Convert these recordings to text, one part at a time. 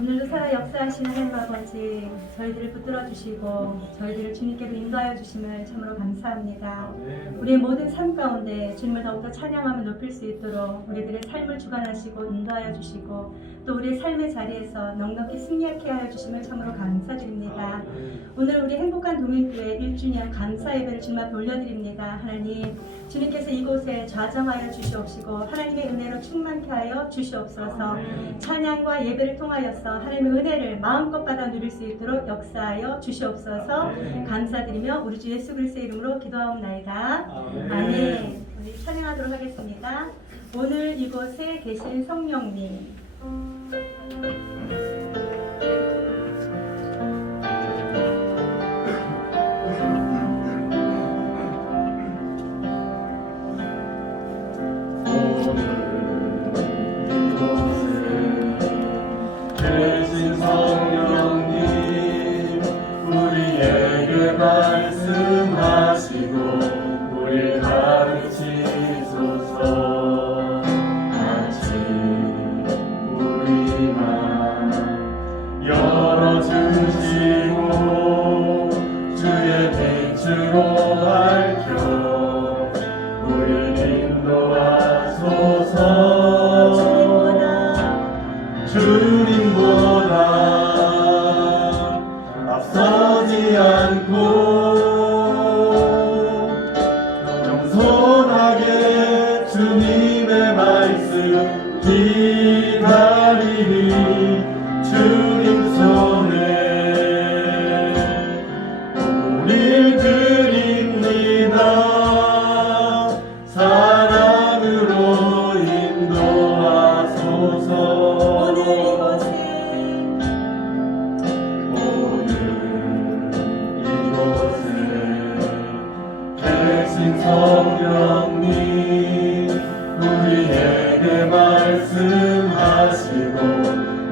오늘도 살아 역사하시는 하나님 아버지, 저희들을 붙들어 주시고 저희들을 주님께로 인도하여 주심을 참으로 감사합니다. 우리의 모든 삶 가운데 주님을 더욱더 찬양하며 높일 수 있도록 우리들의 삶을 주관하시고 인도하여 주시고 또 우리의 삶의 자리에서 넉넉히 승리하게 하여 주심을 참으로 감사드립니다. 오늘 우리 행복한 동일교회 1주년 감사 예배를 주님 앞에 올려드립니다. 하나님, 주님께서 이곳에 좌정하여 주시옵시고 하나님의 은혜로 충만케 하여 주시옵소서. 찬양과 예배를 통하여서 하나님의 은혜를 마음껏 받아 누릴 수 있도록 역사하여 주시옵소서. 감사드리며 우리 주 예수 그리스도의 이름으로 기도하옵나이다. 아멘. 우리 찬양하도록 하겠습니다. 오늘 이곳에 계신 성령님, 계신 성령님, 우리에게 말씀하시고 우리 가르치소서. 아직 우리 맘 열어주시고 주의 빛으로 밝혀 우리 인도하소서. 주님보다 앞서지 않고 겸손하게 주님의 말씀 기다리니 주님 손에 우릴 드립니다. 사랑으로 인도하소서. 성령님, 우리에게 말씀하시고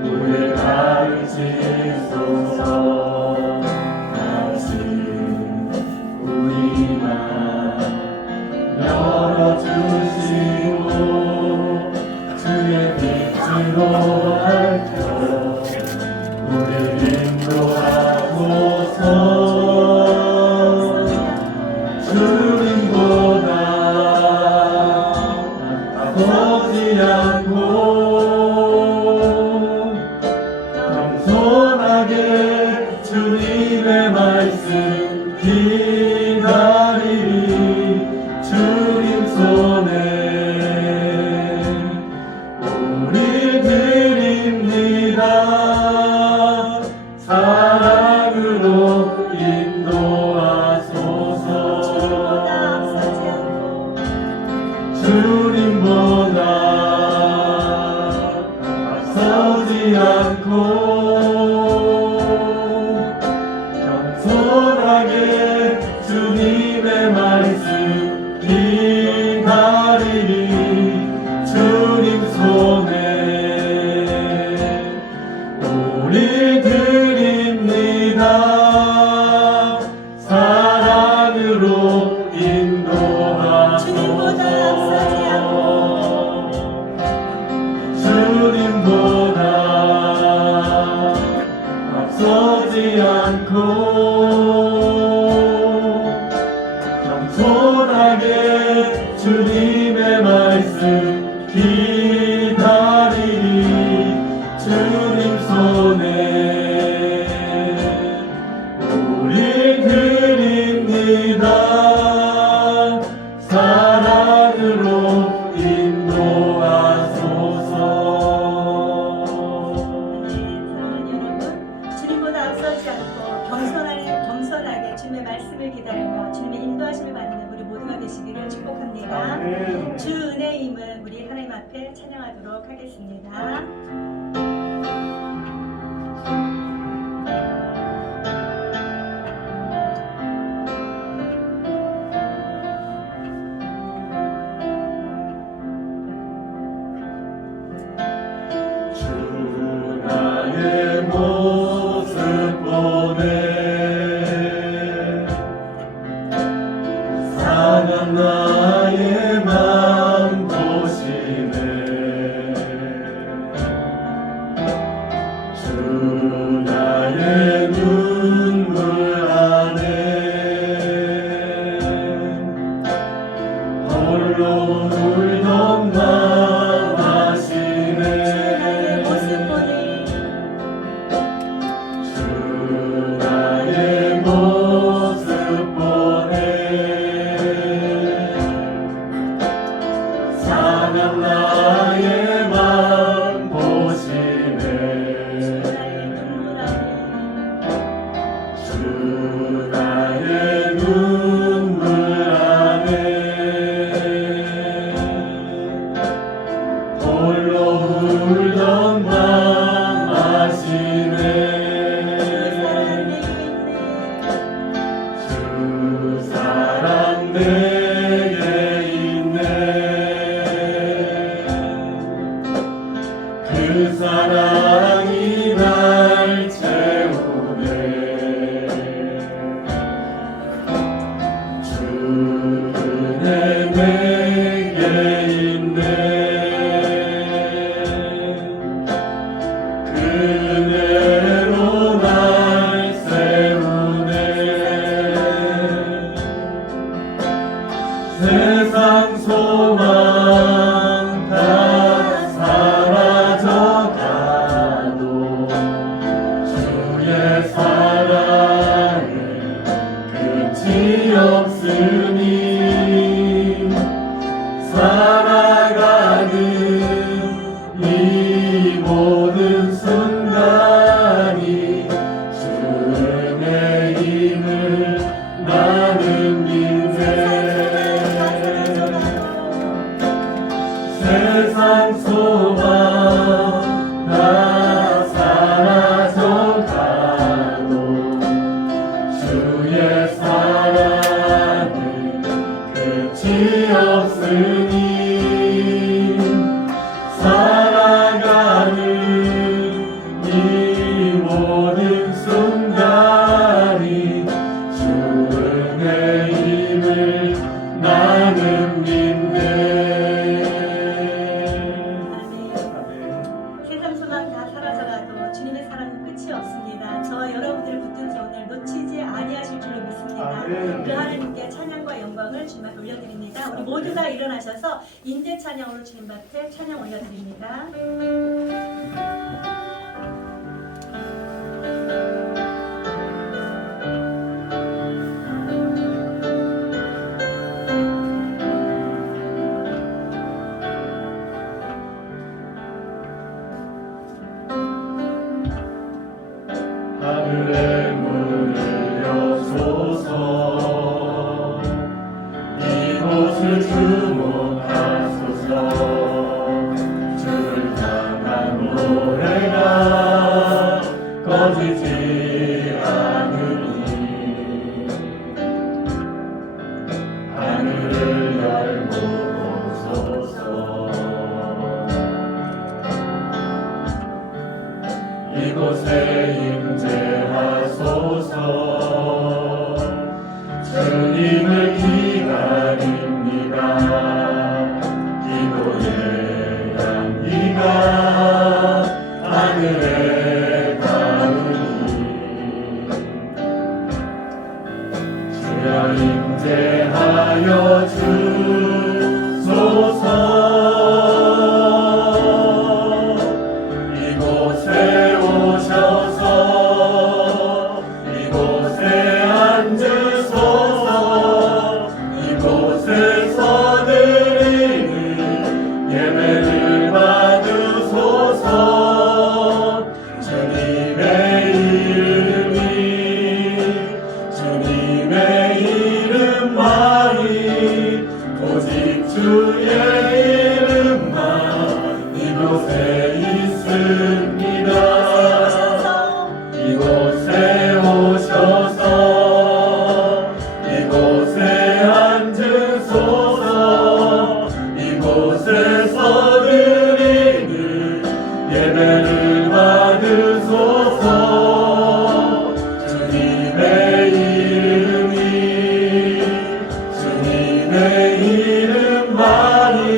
우리 가르치소서. 아직 우리 맘 열어주시고 주의 빛으로 밝혀 우리 인도하소서. 서지 않고 겸손하게 주님의 말씀 기다리니 주님 손에 우리 드립니다. 사랑으로 인도하소서. 주님보다 앞서지 않고 겸손하게 주님의 말씀 기다리니 주님 손에 우리 드립니다. 사랑으로 인도하소서. 주님보다 앞서지 않고 겸손하게 주님의 말씀 기다리니 주님 손에 우리 드립니다. 사랑으로 인도하소서. 겸손하게 주님의 말씀을 기다리며 주님의 인도하심을 받는 우리 모두가 되시기를 축복합니다. 주 은혜임을 우리 하나님 앞에 찬양하도록 하겠습니다. 주 나의 모습 보네 상한 나의 맘 보시네 홀로 울던 맘 아시네 주 나의 모습 보네 사랑 나의 맘 보시네 주 나의 눈물 안에 홀로 울던 맘 아시네 주 사랑 내게 있네 그 사랑이 날 채우네 주 은혜 내게 있네 그 은혜로 날 세우네 세상 소망 다 사라져가도 주의 사랑은 끝이 없으니 살아가는 이 모든 순간이 주 은혜임을 나는 믿네 세상 소망 다 사라져가도 주의 사랑은 끝이 없으니 살아가는 이 모든 순간이 주 은혜임을 나는 믿네 세상 소망 다 사라져가도 주님의 사랑은 끝이 없습니다. 저와 여러분들을 붙든 손을 놓치지 아니하실 줄로 믿습니다. 아멘. 그 하나님께 찬양과 영광을 주님 앞에 올려드립니다. 우리 모두가 일어나셔서 인재 찬양으로 주님 앞에 찬양 올려드립니다. 하늘의 문을 여소서 이곳을 주목하소서 주를 향한 노래가 꺼지지 않으니 하늘을 열고 보소서 이곳에 임재하소서 주님을 기다립니다 기도의 향기가 하늘에 닿으니 주여 임재하여 주소서 이곳에 오셔서 이곳에 앉으소서 이곳에서 드리는 예배를 받으소서 주님의 이름만이 오직 주의 이름만 이곳에 있습니다 이곳에 오셔서 이곳에 앉으소서 이곳에서 드리는 예배를 받으소서 주님의 이름만이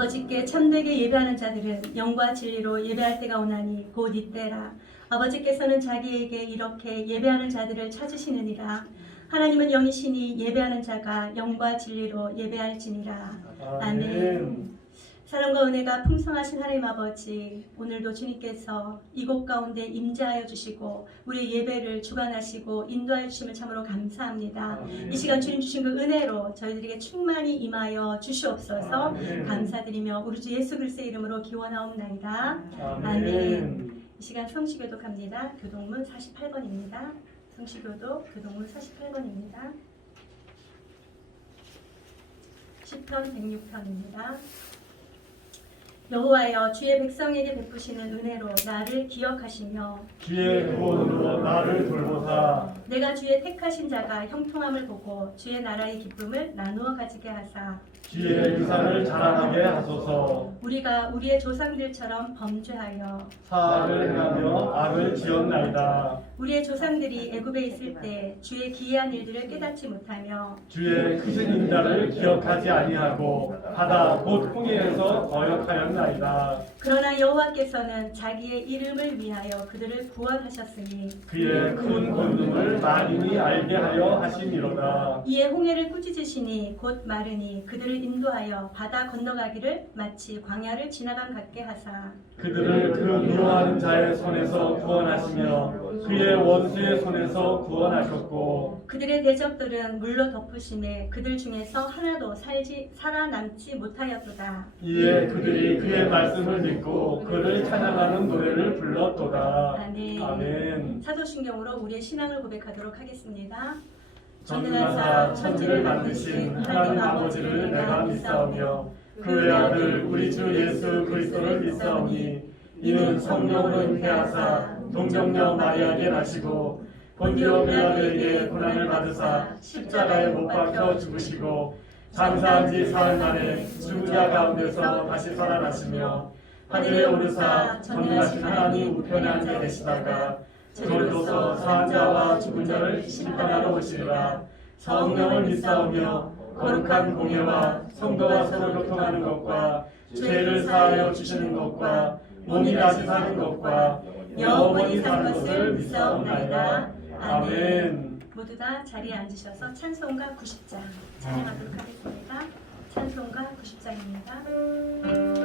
아버지께 참되게 예배하는 자들은 영과 진리로 예배할 때가 오나니 곧 이때라. 아버지께서는 자기에게 이렇게 예배하는 자들을 찾으시느니라. 하나님은 영이시니 예배하는 자가 영과 진리로 예배할지니라. 아멘. 사랑과 은혜가 풍성하신 하나님 아버지, 오늘도 주님께서 이곳 가운데 임재하여 주시고 우리 예배를 주관하시고 인도하여 주심을 참으로 감사합니다. 이 시간 주님 주신 그 은혜로 저희들에게 충만히 임하여 주시옵소서. 감사드리며 우리 주 예수 그리스도의 이름으로 기원하옵나이다. 아멘. 이 시간 성시교도 갑니다. 교동문 48번입니다. 성시교도 교동문 48번입니다. 시편 106편입니다. 여호와여, 주의 백성에게 베푸시는 은혜로 나를 기억하시며 주의 구원으로 나를 돌보사. 내가 주의 택하신 자가 형통함을 보고 주의 나라의 기쁨을 나누어 가지게 하사 주의 유산을 자랑하게 하소서. 우리가 우리의 조상들처럼 범죄하여 사악을 행하며 악을 지었나이다. 우리의 조상들이 애굽에 있을 때 주의 기이한 일들을 깨닫지 못하며 주의 크신 인자를 기억하지 아니하고 바다 곧 홍해에서 거역하였나이다. 그러나 여호와께서는 자기의 이름을 위하여 그들을 구원하셨으니 그의 큰 권능을 만인이 알게 하려 하심이로다. 이에 홍해를 꾸짖으시니 곧 마르니 그들을 인도하여 바다 건너가기를 마치 광야를 지나간 같게 하사 그들을 그 미워하는 자의 손에서 구원하시며 그의 원수의 손에서 구원하셨고 그들의 대적들은 물로 덮으심에 그들 중에서 하나도 살아남지 못하였도다. 이에 그들이 그의 말씀을 듣고 그를 찬양하는 노래를 불렀도다. 아멘. 아멘. 사도신경으로 우리의 신앙을 고백하도록 하겠습니다. 전능하사 천지를 만드신 하나님 아버지를 내가 믿사오며 그의 아들 우리 주 예수 그리스도를 믿사오니 이는 성령으로 잉태하사 동정녀 마리아에게 나시고 본디오 빌라도에게 고난을 받으사 십자가에 못 박혀 죽으시고 장사한 지 사흘 만에 죽은 자 가운데서 다시 살아나시며 하늘에 오르사 전능하신 하나님 우편에 앉아 계시다가 저리로서 사한 자와 죽은 자를 심판하러 오시리라. 성령을 믿사오며 거룩한 공예와 성도가 서로 교통하는 것과 죄를 사하여 주시는 것과 몸이 다시 사는 것과 영원히 사는 것을 믿사옵나이다. 아멘. 모두 다 자리에 앉으셔서 찬송가 90장 찬양하도록 하겠습니다. 찬송가 90장입니다.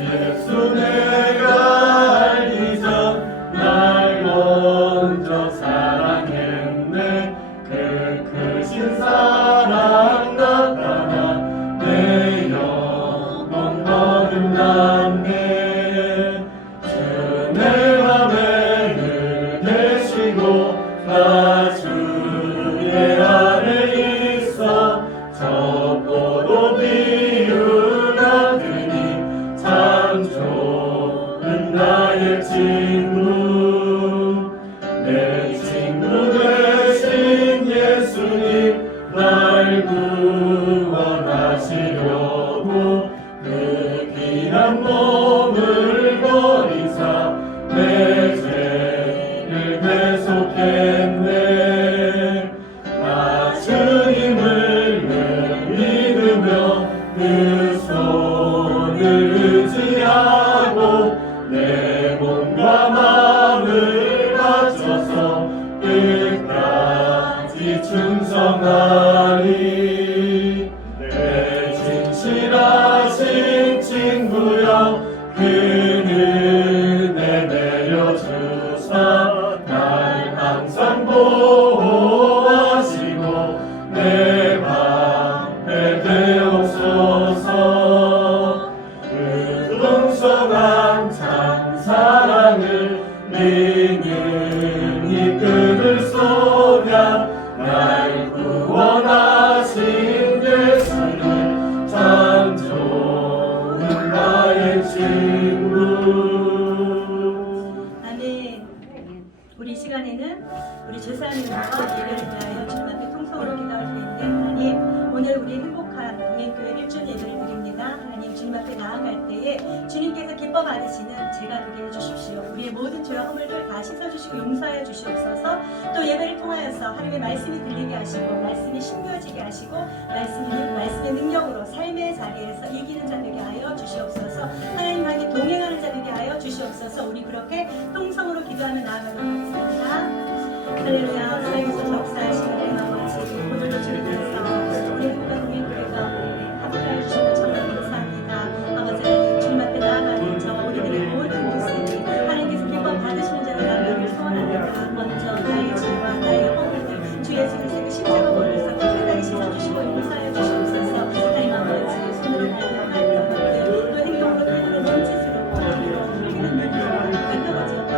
예수 내가 알기 전 날 먼저 사랑했네. 그 크신 사랑 나타나 내 영혼 거듭났네. 주 내 맘에 늘 계시고 나 주의 안에 있어. 저 포도 비유 같으니 참 좋은 나의 친구. 내 친구 되신 예수님 날 구원하시려고 그 귀한 몸을 버리사 내 죄를 대속했네. 나 주님을 늘 믿으며 그 손을 의지하고 내 몸과 마음을 바쳐서 끝까지 충성하리. 내 진실하신 친구여 그 은혜 내려주사 날 항상 보호하시고 내 방패 되옵소서. 그 풍성한 참 사랑을 능히 끈을 쏘냐 날 구원하신 예수는 참 좋은 나의 친구. 아멘. 우리 이 시간에는 우리 제사님과 예배를 위하여 주님 앞에 통성으로 기도할 때인데 하나님 오늘 우리 행복한 동행교회 1주 예배를 드립니다. 하나님 주님 앞에 나아갈 때에 주님께서 기뻐 받으시는 제가 되게 해주십시오. 우리의 모든 죄와 허물들 다 씻어주시고 용서하여 주시옵소서. 또 예배를 주셔서 하나님의 말씀이 들리게 하시고 말씀이 심겨지게 하시고 말씀의 능력으로 삶의 자리에서 이기는 자 되게 하여 주시옵소서. 하나님 함께 동행하는 자 되게 하여 주시옵소서. 우리 그렇게 통성으로 기도하며 나아가도록 하겠습니다. 할렐루야. 하나님께서 역사하시는 하나님 아버지, 오늘도 주님께서 우리 행복한 동행교회 가운데 함께하여 주시는 정말 감사합니다. 아버지 하나님, 주님 앞에 나아가는 저와 우리들의 모든 모습이 하나님께서 기뻐 받으시는 자를 나를 소원합니다. 먼저 나의 죄와 나의 허물들 주 예수 그리스도의 십자가 보혈로서 깨끗하게 씻어주시고 용서하여 주시옵소서. 하나님 아버지, 손으로 발견하였던 것들 또 행동으로 태도로 몸짓으로 흘리는 눈으로 깎아가지었던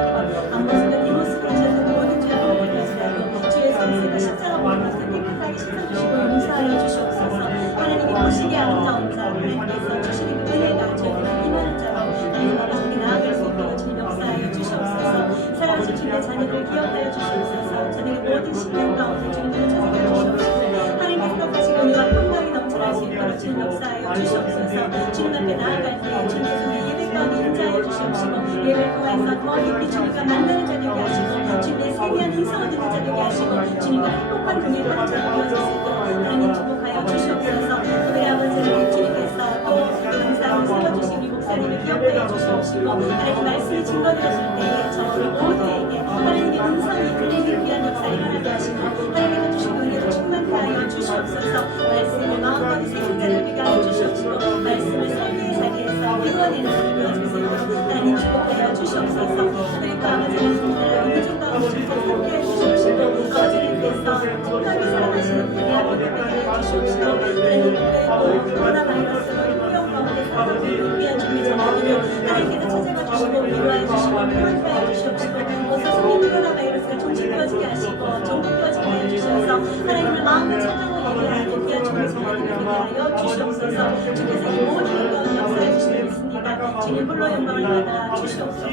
앞모습과 뒷모습으로 지었던 모든 죄와 허물들이시라도 주 예수 그리스도의 십자가 보혈로서 깨끗하게 씻어주시고 용서하여 주시옵소서. 하나님이 보시기에 아름다운 자, 하나님께서 주시는 그 은혜가 저희들을 임하는 자로 하나님 아버지께 나아갈 수 있도록 주님 역사하여 주시옵소서. 사랑하신 주님의 자녀들을 기억하여 주시옵소서. 저들의 모든 신령 가운데 주님을 찾아가 주시옵소서. 하나님께서 가신 은혜와 평강이 넘쳐날 수 있도록 주님 역사하여 주시옵소서. 주님 앞에 나아갈 때 주님께서 우리 예배 가운데 인자하여 주시옵시고 예배를 통해서 더 깊이 주님과 만나는 자 되게 하시고 주님의 세미한 인성을 듣는 자 되게 하시고 주님과 행복한 동행하는 자가 되어질 수 있도록 하나님 축복하여 주시옵소서. 우리 아버지를 주님께서 또 감사하고 세워주신 우리 목사님을 기억하여 주시옵시고 하나님 말씀이 증거되어질 때에 저 우리 모두에게 하나님의 음성이 들리는 귀한 역사 일어나게 하시고 하나님께서 주신 은혜로 충만케 하여 주시옵소서. 말씀을 마음껏 새긴 자를 되게 하여 주시옵시고 말씀을 삶의 자리에서 이루어내는 자를 되어질 수 있도록 하나님 축복하여 주시옵소서. 그리고 아버지는 나라를 의존 가운데 주께서 함께해 주시옵시고 아버지님께서 특별히 사랑하시는 우리 아버지 되게 하여 주시옵시고 하나님 코로나 바이러스로 후영 가운데 살아가는 귀한 주님의 자녀들을 하나님께서 찾아가 주시고 위로하여 주시고 평안케 주시옵시고 어서 손이 코로나 바이러스가 종식되어지게 하시고 종식되어지게 하여 주셔서 하나님을 마음껏 찬양하고 예배하는 귀한 주님의 자녀들을 되게 하여 주시옵소서. 주께서 이 모든 영광을 역사해 주시고 있습니다. 주님 홀로 영광을 받아 주시옵소서.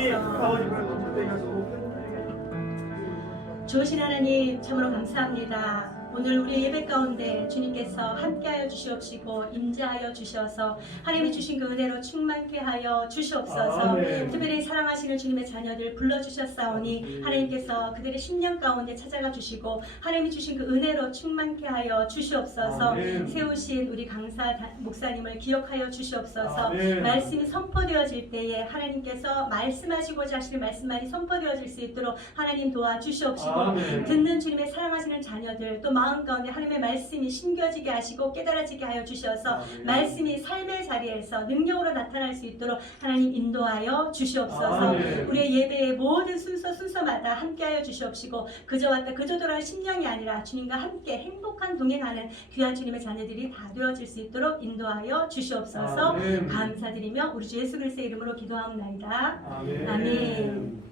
좋으신 하나님 참으로 감사합니다. 오늘 우리 예배 가운데 주님께서 함께하여 주시옵시고 임재하여 주셔서 하나님이 주신 그 은혜로 충만케 하여 주시옵소서. 특별히 사랑하시는 주님의 자녀들 불러주셨사오니 하나님께서 그들의 심령 가운데 찾아가 주시고 하나님이 주신 그 은혜로 충만케 하여 주시옵소서. 세우신 우리 강사 목사님을 기억하여 주시옵소서. 말씀이 선포되어질 때에 하나님께서 말씀하시고자 하시는 말씀만이 선포되어질 수 있도록 하나님 도와주시옵시고 듣는 주님의 사랑하시는 자녀들 또 마음 가운데 하나님의 말씀이 심겨지게 하시고 깨달아지게 하여 주셔서 말씀이 삶의 자리에서 능력으로 나타날 수 있도록 하나님 인도하여 주시옵소서. 우리의 예배의 모든 순서마다 함께하여 주시옵시고 그저 왔다 그저 돌아온 심령이 아니라 주님과 함께 행복한 동행하는 귀한 주님의 자녀들이 다 되어질 수 있도록 인도하여 주시옵소서. 감사드리며 우리 주 예수 그리스도의 이름으로 기도하옵나이다. 아멘.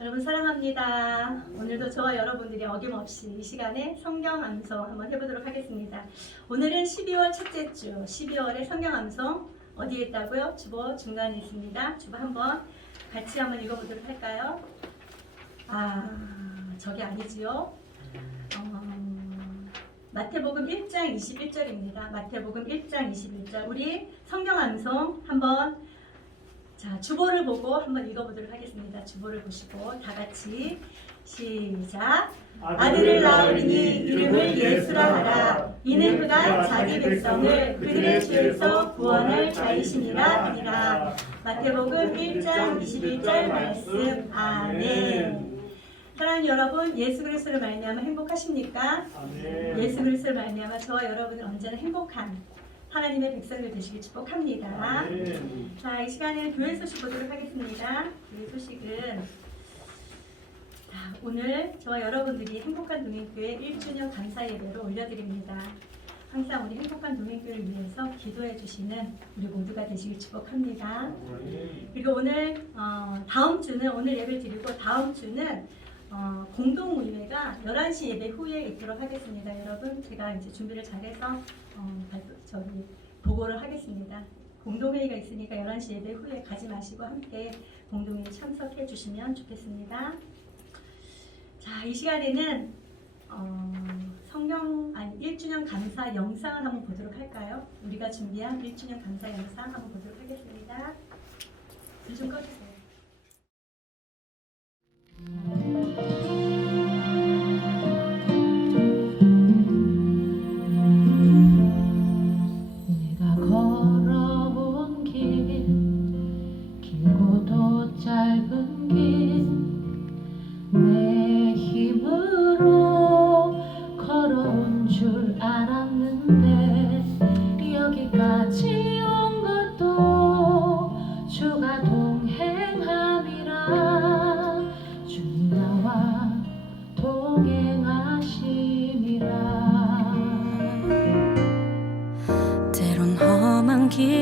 여러분 사랑합니다. 오늘도 저와 여러분들이 어김없이 이 시간에 성경 암송 한번 해보도록 하겠습니다. 오늘은 12월 첫째 주 12월의 성경 암송 어디에 있다고요? 주보 중간에 있습니다. 주보 한번 같이 한번 읽어보도록 할까요? 저게 아니지요. 마태복음 1장 21절입니다. 마태복음 1장 21절 우리 성경 암송 한번 자, 주보를 보고 한번 읽어보도록 하겠습니다. 주보를 보시고 다 같이 시작. 아들을 낳으리니 이름을 예수라 하라. 이는 그가 자기 백성을 그들의 죄에서 구원할 자이시니라 하니라. 마태복음 1장 21절 말씀. 아멘. 사랑하는 여러분, 예수 그리스도를 말미암아 행복하십니까? 아멘. 예수 그리스도를 말미암아 저와 여러분은 언제나 행복한 하나님의 백성들 되시길 축복합니다. 자, 이 시간에는 교회 소식 보도록 하겠습니다. 교회 소식은 오늘 저와 여러분들이 행복한 동행교회 1주년 감사 예배로 올려드립니다. 항상 우리 행복한 동행교회를 위해서 기도해 주시는 우리 모두가 되시길 축복합니다. 그리고 오늘 다음 주는 오늘 예배를 드리고 다음 주는 공동의회가 11시 예배 후에 있도록 하겠습니다. 여러분 제가 이제 준비를 잘해서 보고를 하겠습니다. 공동회의가 있으니까 11시 예배 후에 가지 마시고 함께 공동회의에 참석해 주시면 좋겠습니다. 자, 이 시간에는 성경 1주년 감사 영상을 한번 보도록 할까요? 우리가 준비한 1주년 감사 영상 한번 보도록 하겠습니다. 불 좀 꺼주세요.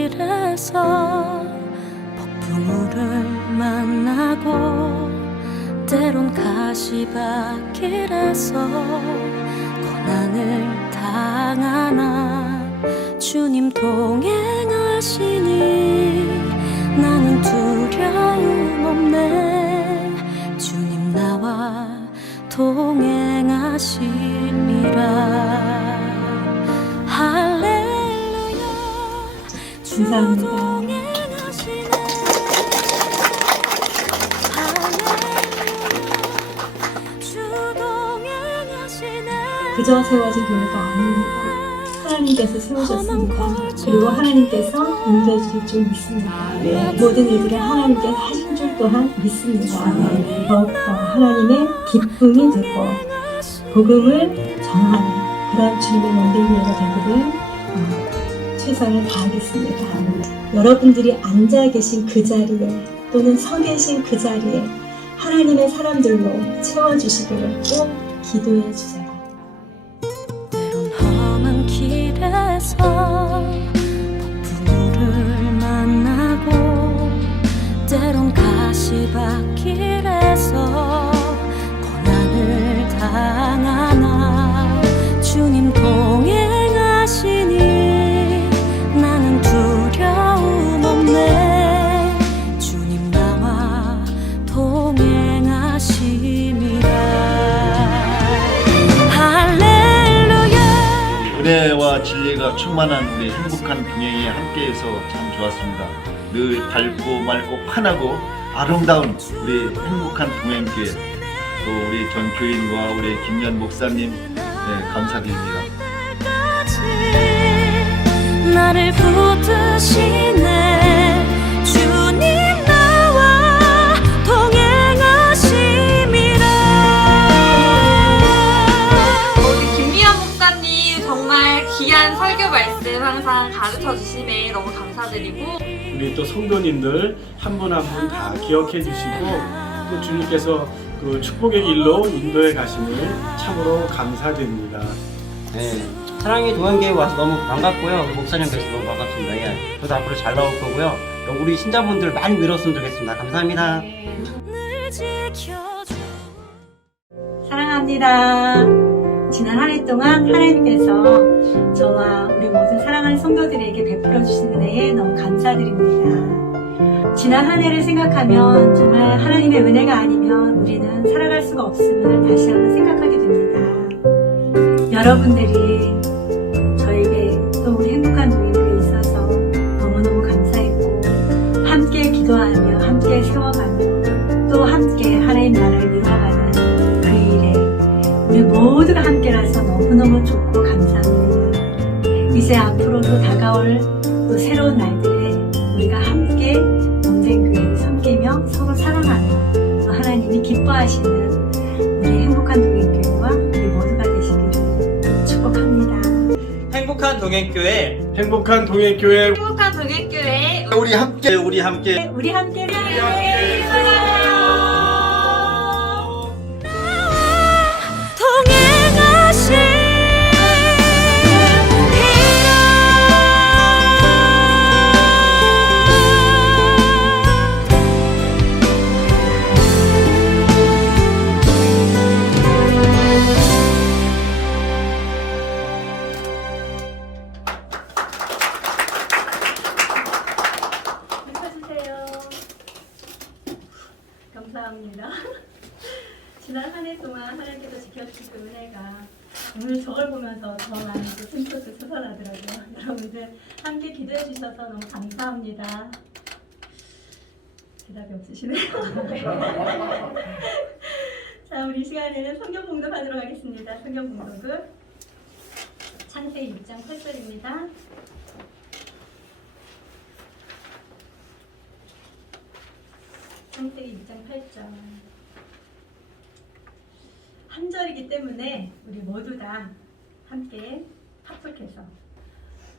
길에서 폭풍우를 만나고 때론 가시밭길에서 고난을 당하나 주님 동행하시니 나는 두려움 없네. 주님 나와 동행하심이라. 할렐루야. 주 감사합니다. 동행하시네. 할렐루야. 주 동행하시네. 그저 세워진 교회가 아닙니다. 하나님께서 세우셨습니다. 그리고 하나님께서 인도해 주실 줄 믿습니다. 모든 일들을 하나님께서 하신 줄 또한 믿습니다. 더욱더 하나님의 기쁨이 되고 복음을 전하는 그런 주님의 몽둥이가 되기를 최선을 다하겠습니다. 여러분들이 앉아 계신 그 자리에 또는 서 계신 그 자리에 하나님의 사람들로 채워주시기를 꼭 기도해 주세요. 때론 험한 길에서 폭풍우를 만나고 때론 가시밭길에서 고난을 당하나 주님 동행하시니 나는 두려움 없네. 주님 나와 동행하심이라. 할렐루야. 은혜와 진리가 충만한 우리 행복한 동행이 함께해서 참 좋았습니다. 늘 밝고 맑고 환하고 아름다운 우리 행복한 동행교회, 또 우리 전 교인과 우리 김연 목사님, 감사드립니다. 나를 붙드시네. 주님 나와 동행하심이라. 우리 김미연 목사님 정말 귀한 설교 말씀 항상 가르쳐 주심에 너무 감사드리고, 우리 또 성도님들 한 분 한 분 다 기억해 주시고 또 주님께서 그 축복의 길로 인도해 가심을 참으로 감사드립니다. 네, 사랑의 동안교회 와서 너무 반갑고요. 목사님 뵈서 너무 반갑습니다. 예, 저도 앞으로 잘 나올 거고요. 우리 신자분들 많이 늘었으면 좋겠습니다. 감사합니다. 늘 지켜줘. 사랑합니다. 지난 한 해 동안 하나님께서 저와 우리 모든 사랑하는 성도들에게 베풀어 주신 은혜에 너무 감사드립니다. 지난 한 해를 생각하면 정말 하나님의 은혜가 아니면 우리는 살아갈 수가 없음을 다시 한번 생각하게 됩니다. 여러분들이 저에게 또 우리 행복한 동행교회에 있어서 너무너무 감사했고, 함께 기도하며 함께 세워가며 또 함께 하나님 나라를 이루어가는 그 일에 우리 모두가 함께라서 너무너무 좋고 감사합니다. 이제 앞으로도 다가올 또 새로운 날들에 우리가 함께 몽생교회를 섬기며 서로 사랑하며 또 하나님이 기뻐하시는 우리 행복한 동행교회와 우리 모두가 되시기를 축복합니다. 행복한 동행교회 행복한 동행교회 행복한 동행교회 우리 함께 우리 함께 인사주세요. 감사합니다. 지난 한 해 동안 하나님께서 지켜주신 그 은혜가 오늘 저걸 보면서 더 많이 또 숨소리 솟아나더라고요. 여러분들 함께 기도해 주셔서 너무 감사합니다. 대답이 없으시네요. 자, 우리 이 시간에는 성경 봉독하도록 하겠습니다. 성경 봉독은 창세기 6장 8절입니다. 창세기 6장 8절. 한 절이기 때문에 우리 모두 다 함께 합독해서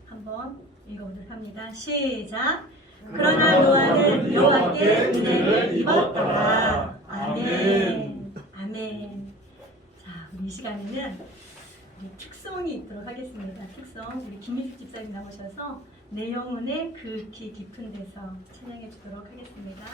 한번 읽어보도록 합니다. 시작. 그러나 노아는 여호와께 은혜를 입었더라. 아멘. 아멘. 자, 우리 이 시간에는 우리 특송이 있도록 하겠습니다. 특송 우리 김민숙 집사님 나오셔서 내 영혼의 극히 깊은 데서 찬양해 주도록 하겠습니다.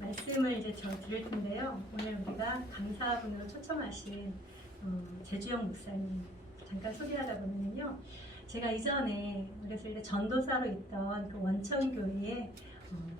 말씀을 이제 저 드릴 텐데요. 오늘 우리가 강사분으로 초청하신 제주영 목사님 잠깐 소개하다 보면요. 제가 이전에 어렸을 때 전도사로 있던 그 원천교회의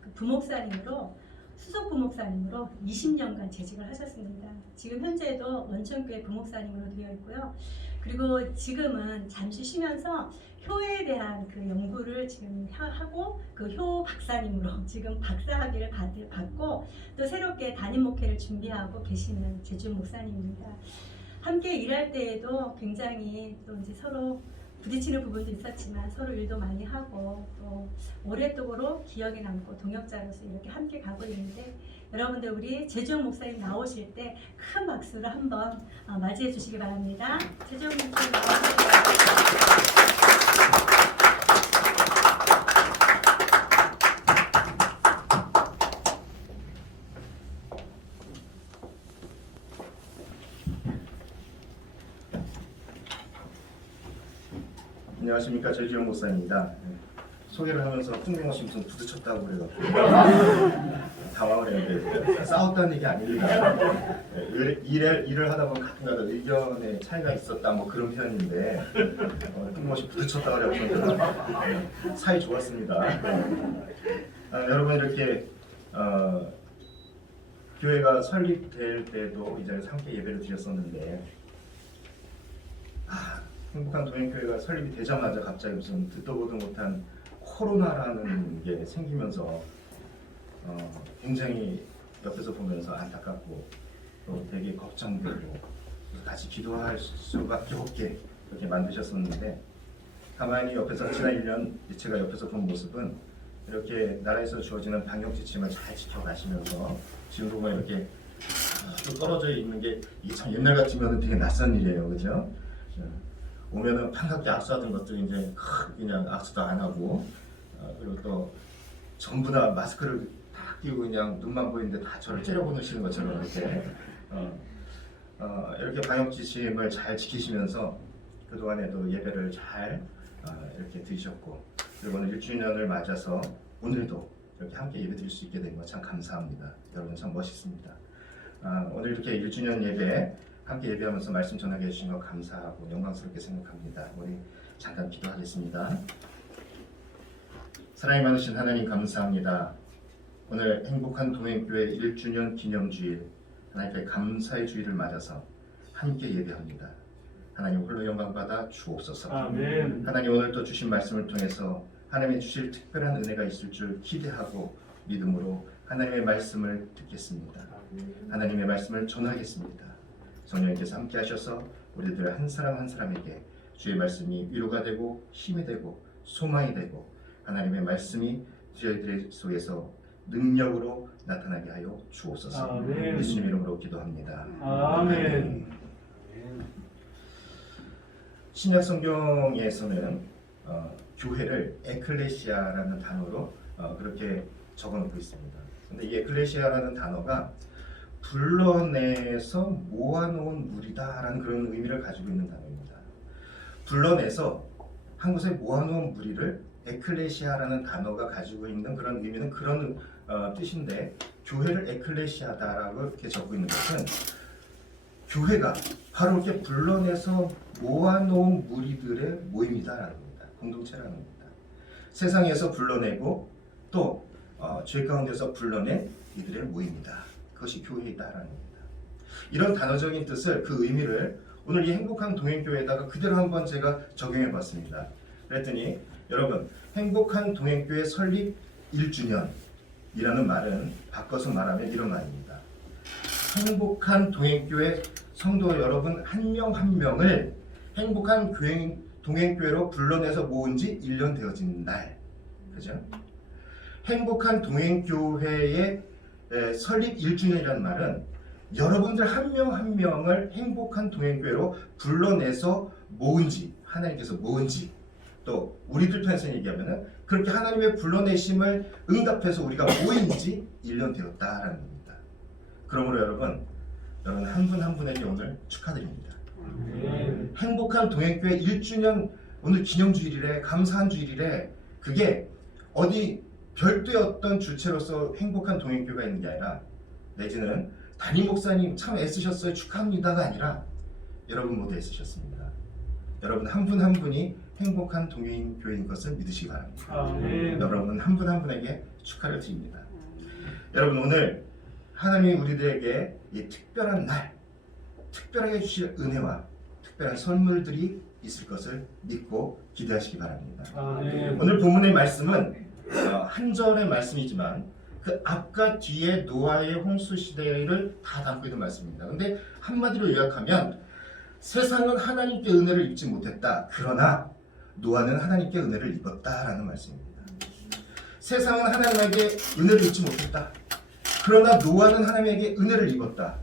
그 부목사님으로 수석 부목사님으로 20년간 재직을 하셨습니다. 지금 현재도 원천교회 부목사님으로 되어 있고요. 그리고 지금은 잠시 쉬면서 효에 대한 그 연구를 지금 하고 그 효 박사님으로 지금 박사학위를 받고 또 새롭게 담임 목회를 준비하고 계시는 제주 목사님입니다. 함께 일할 때에도 굉장히 또 이제 서로 부딪히는 부분도 있었지만 서로 일도 많이 하고 또 오랫도록 기억에 남고 동역자로서 이렇게 함께 가고 있는데 여러분들 우리 제주영 목사님 나오실 때 큰 박수로 한번 맞이해 주시기 바랍니다. 제주영 목사님 나오세요. 안녕하십니까, 제주영 목사입니다. 소개를 하면서 뜬금없이 무슨 부딪혔다고 그래가지고 당황을 했는데 싸웠다는 얘기 아닙니다. 일을 하다 보면 가끔가다 의견에 차이가 있었다 뭐 그런 편인데 뜬금없이 부딪혔다 그래가지고 사이 좋았습니다. 여러분 이렇게 교회가 설립될 때도 이 자리에서 함께 예배를 드렸었는데 행복한 동행교회가 설립이 되자마자 갑자기 무슨 듣도 보도 못한 코로나라는 게 생기면서 굉장히 옆에서 보면서 안타깝고 또 되게 걱정되고 같이 기도할 수밖에 없게 그렇게 만드셨었는데 가만히 옆에서 지난 1년 제가 옆에서 본 모습은 이렇게 나라에서 주어지는 방역 지침을 잘 지켜가시면서 지금 보면 이렇게 또 떨어져 있는 게 이게 참 옛날 같으면 되게 낯선 일이에요, 그죠? 오면은 반갑게 악수하던 것들 이제 그냥 악수도 안 하고 그리고 또 전부 다 마스크를 다 끼고 그냥 눈만 보이는데 다 저를 째려보시는 것처럼 이렇게 이렇게 방역 지침을 잘 지키시면서 그동안에도 예배를 잘 이렇게 드리셨고 그리고 오늘 1주년을 맞아서 오늘도 이렇게 함께 예배 드릴 수 있게 된 거 참 감사합니다. 여러분 참 멋있습니다. 오늘 이렇게 1주년 예배 함께 예배하면서 말씀 전하게 해주신 것 감사하고 영광스럽게 생각합니다. 우리 잠깐 기도하겠습니다. 사랑이 많으신 하나님 감사합니다. 오늘 행복한 동행교회 1주년 기념주일 하나님께 감사의 주일을 맞아서 함께 예배합니다. 하나님 홀로 영광받아 주옵소서. 아멘. 하나님 오늘 또 주신 말씀을 통해서 하나님이 주실 특별한 은혜가 있을 줄 기대하고 믿음으로 하나님의 말씀을 듣겠습니다. 하나님의 말씀을 전하겠습니다. 성령님께서 함께 하셔서 우리들 한 사람 한 사람에게 주의 말씀이 위로가 되고 힘이 되고 소망이 되고 하나님의 말씀이 저희들 속에서 능력으로 나타나게 하여 주옵소서. 아멘. 예수님 이름으로 기도합니다. 아멘. 신약 성경에서는 교회를 에클레시아라는 단어로 그렇게 적어놓고 있습니다. 근데 이 에클레시아라는 단어가 불러내서 모아놓은 무리다라는 그런 의미를 가지고 있는 단어입니다. 불러내서 한 곳에 모아놓은 무리를 에클레시아라는 단어가 가지고 있는 그런 의미는 그런 뜻인데 교회를 에클레시아다라고 이렇게 적고 있는 것은 교회가 바로 이렇게 불러내서 모아놓은 무리들의 모임이다라는 겁니다. 공동체라는 겁니다. 세상에서 불러내고 또 죄 가운데서 불러낸 이들의 모임이다. 그것이 교회이다라는 겁니다. 이런 단어적인 뜻을 그 의미를 오늘 이 행복한 동행교회에다가 그대로 한번 제가 적용해 봤습니다. 그랬더니 여러분 행복한 동행교회 설립 1주년이라는 말은 바꿔서 말하면 이런 말입니다. 행복한 동행교회 성도 여러분 한 명 한 명을 행복한 동행교회로 불러내서 모은 지 1년 되어진 날, 그죠? 행복한 동행교회의 설립 1주년이라는 말은 여러분들 한 명 한 명을 행복한 동행교회로 불러내서 모은 지, 하나님께서 모은 지, 또 우리들 편에서 얘기하면 그렇게 하나님의 불러내심을 응답해서 우리가 모인 지 1년 되었다라는 겁니다. 그러므로 여러분 한 분 한 분에게 오늘 축하드립니다. 행복한 동행교회 1주년 오늘 기념주일이래, 감사한 주일이래. 그게 어디 별도의 어떤 주체로서 행복한 동행교가 있는 게 아니라, 내지는 담임 목사님 참 애쓰셨어요 축하합니다가 아니라, 여러분 모두 애쓰셨습니다. 여러분 한 분 한 분이 행복한 동행교인 것을 믿으시기 바랍니다. 아멘. 여러분 한 분 한 분에게 축하를 드립니다. 여러분 오늘 하나님이 우리들에게 이 특별한 날, 특별하게 주실 은혜와 특별한 선물들이 있을 것을 믿고 기대하시기 바랍니다. 아멘. 오늘 본문의 말씀은 한 절의 말씀이지만 그 앞과 뒤에 노아의 홍수 시대를 다 담고 있는 말씀입니다. 근데 한마디로 요약하면 세상은 하나님께 은혜를 입지 못했다. 그러나 노아는 하나님께 은혜를 입었다라는 말씀입니다. 세상은 하나님에게 은혜를 입지 못했다. 그러나 노아는 하나님에게 은혜를 입었다.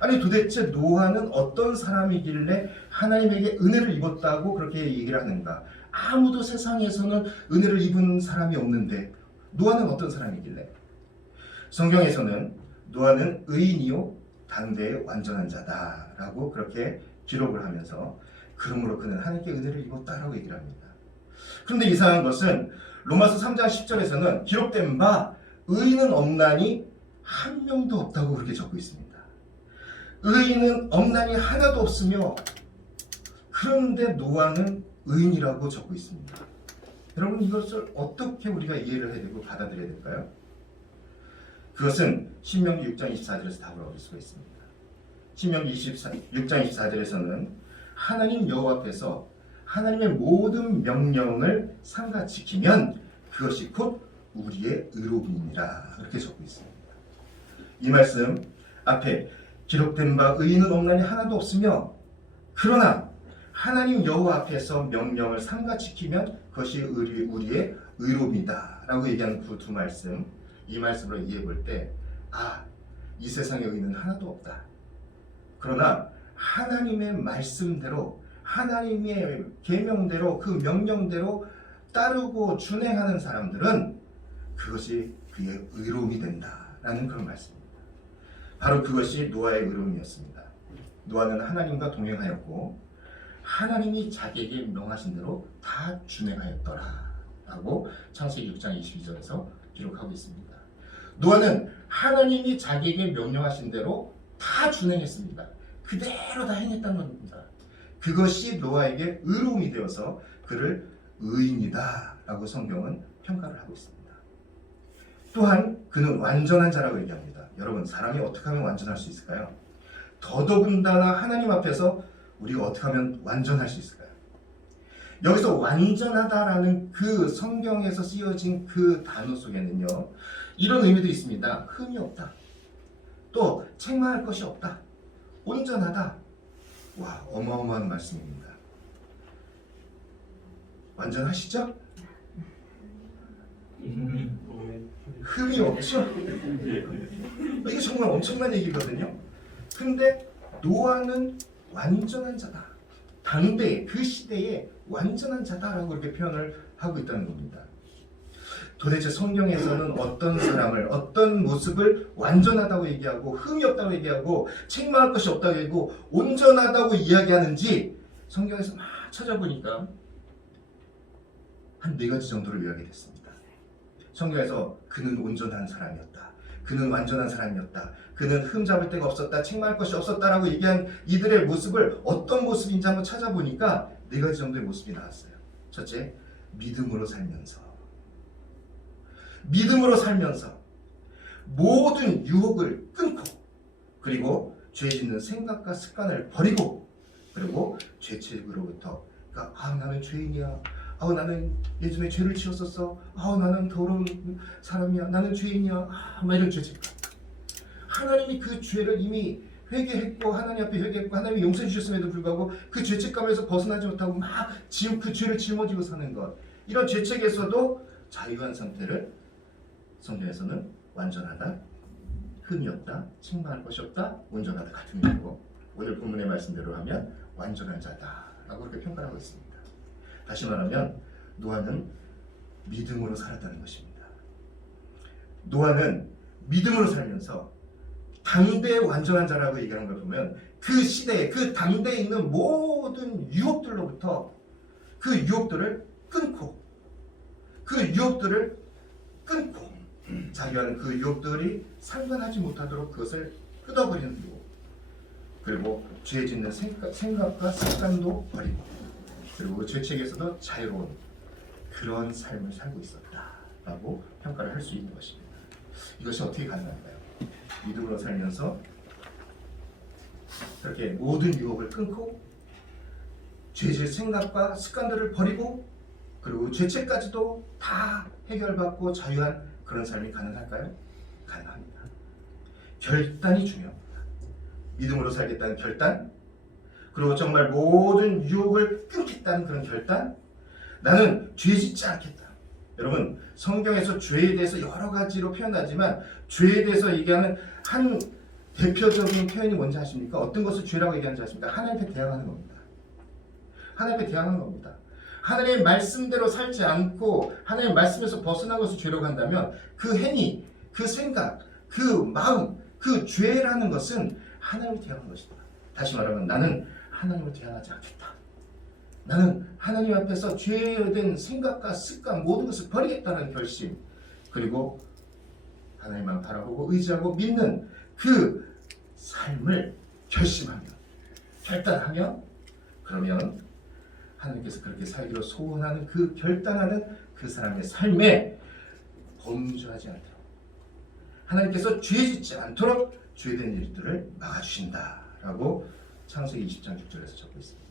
아니 도대체 노아는 어떤 사람이길래 하나님에게 은혜를 입었다고 그렇게 얘기를 하는가? 아무도 세상에서는 은혜를 입은 사람이 없는데 노아는 어떤 사람이길래? 성경에서는 노아는 의인이요 당대의 완전한 자다라고 그렇게 기록을 하면서 그러므로 그는 하나님께 은혜를 입었다라고 얘기를 합니다. 그런데 이상한 것은 로마서 3장 10절에서는 기록된 바 의인은 없나니 한 명도 없다고 그렇게 적고 있습니다. 의인은 없나니 하나도 없으며 그런데 노아는 의인이라고 적고 있습니다. 여러분 이것을 어떻게 우리가 이해를 해야 되고 받아들여야 될까요? 그것은 신명기 6장 24절에서 답을 얻을 수가 있습니다. 신명기 6장 24절에서는 하나님 여호와 앞에서 하나님의 모든 명령을 삼가 지키면 그것이 곧 우리의 의로움이니라 이렇게 적고 있습니다. 이 말씀 앞에 기록된 바 의인은 없나니 하나도 없으며 그러나 하나님 여호와 앞에서 명령을 삼가 지키면 그것이 우리의 의로움이다 라고 얘기하는 그 두 말씀, 이 말씀으로 이해해 볼 때 이 세상에 의인은 하나도 없다. 그러나 하나님의 말씀대로 하나님의 계명대로 그 명령대로 따르고 준행하는 사람들은 그것이 그의 의로움이 된다라는 그런 말씀입니다. 바로 그것이 노아의 의로움이었습니다. 노아는 하나님과 동행하였고 하나님이 자기에게 명하신 대로 다 준행하였더라 라고 창세기 6장 22절에서 기록하고 있습니다. 노아는 하나님이 자기에게 명령하신 대로 다 준행했습니다. 그대로 다 행했다는 겁니다. 그것이 노아에게 의로움이 되어서 그를 의인이다 라고 성경은 평가를 하고 있습니다. 또한 그는 완전한 자라고 얘기합니다. 여러분 사람이 어떻게 하면 완전할 수 있을까요? 더더군다나 하나님 앞에서 우리가 어떻게 하면 완전할 수 있을까요? 여기서 완전하다라는 그 성경에서 쓰여진 그 단어 속에는요 이런 의미도 있습니다. 흠이 없다. 또 책망할 것이 없다. 온전하다. 와, 어마어마한 말씀입니다. 완전하시죠? 흠이 없죠? 이게 정말 엄청난 얘기거든요. 근데 노아는 완전한 자다. 당대 그 시대에 완전한 자다라고 이렇게 표현을 하고 있다는 겁니다. 도대체 성경에서는 어떤 사람을 어떤 모습을 완전하다고 얘기하고 흠이 없다고 얘기하고 책망할 것이 없다고 얘기하고 온전하다고 이야기하는지 성경에서 막 찾아보니까 한 4가지 정도를 요약이 됐습니다. 성경에서 그는 온전한 사람이었다. 그는 완전한 사람이었다. 그는 흠 잡을 데가 없었다. 책망할 것이 없었다라고 얘기한 이들의 모습을 어떤 모습인지 한번 찾아보니까 4가지 정도의 모습이 나왔어요. 첫째, 믿음으로 살면서 모든 유혹을 끊고 그리고 죄 짓는 생각과 습관을 버리고 그리고 죄책으로부터 나는 죄인이야. 나는 예전에 죄를 지었었어. 나는 더러운 사람이야. 나는 죄인이야. 막 이런 죄책감. 하나님이 그 죄를 이미 회개했고 하나님 앞에 회개했고 하나님이 용서해 주셨음에도 불구하고 그 죄책감에서 벗어나지 못하고 막 그 죄를 짊어지고 사는 것. 이런 죄책에서도 자유한 상태를 성경에서는 완전하다, 흠이 없다, 책망할 것이 없다, 온전하다 같은 의미고 오늘 본문의 말씀대로 하면 완전한 자다라고 그렇게 평가를 하고 있습니다. 다시 말하면 노아는 믿음으로 살았다는 것입니다. 노아는 믿음으로 살면서 당대의 완전한 자라고 얘기하는 걸 보면 그 시대에 그 당대에 있는 모든 유혹들로부터 그 유혹들을 끊고 그 유혹들을 끊고 자기와는 그 유혹들이 상관하지 못하도록 그것을 끊어버리는 유혹, 그리고 죄 짓는 생각과 습관도 버리고, 그리고 그 죄책에서도 자유로운 그런 삶을 살고 있었다라고 평가를 할 수 있는 것입니다. 이것이 어떻게 가능할까요? 믿음으로 살면서 그렇게 모든 유혹을 끊고 죄질 생각과 습관들을 버리고 그리고 죄책까지도 다 해결받고 자유한 그런 삶이 가능할까요? 가능합니다. 결단이 중요합니다. 믿음으로 살겠다는 결단, 그리고 정말 모든 유혹을 끊겠다는 그런 결단, 나는 죄 짓지 않겠다. 여러분, 성경에서 죄에 대해서 여러 가지로 표현하지만 죄에 대해서 얘기하는 한 대표적인 표현이 뭔지 아십니까? 어떤 것을 죄라고 얘기하는지 아십니까? 하나님께 대항하는 겁니다. 하나님께 대항하는 겁니다. 하나님의 말씀대로 살지 않고 하나님의 말씀에서 벗어난 것을 죄라고 한다면 그 행위, 그 생각, 그 마음, 그 죄라는 것은 하나님을 대항하는 것이다. 다시 말하면 나는 하나님을 대항하지 않겠다. 나는 하나님 앞에서 죄된 생각과 습관 모든 것을 버리겠다는 결심, 그리고 하나님만 바라보고 의지하고 믿는 그 삶을 결심하며 결단하며, 그러면 하나님께서 그렇게 살기로 소원하는 그 결단하는 그 사람의 삶에 범죄하지 않도록, 하나님께서 죄 짓지 않도록 죄된 일들을 막아주신다라고 창세기 20장 6절에서 적고 있습니다.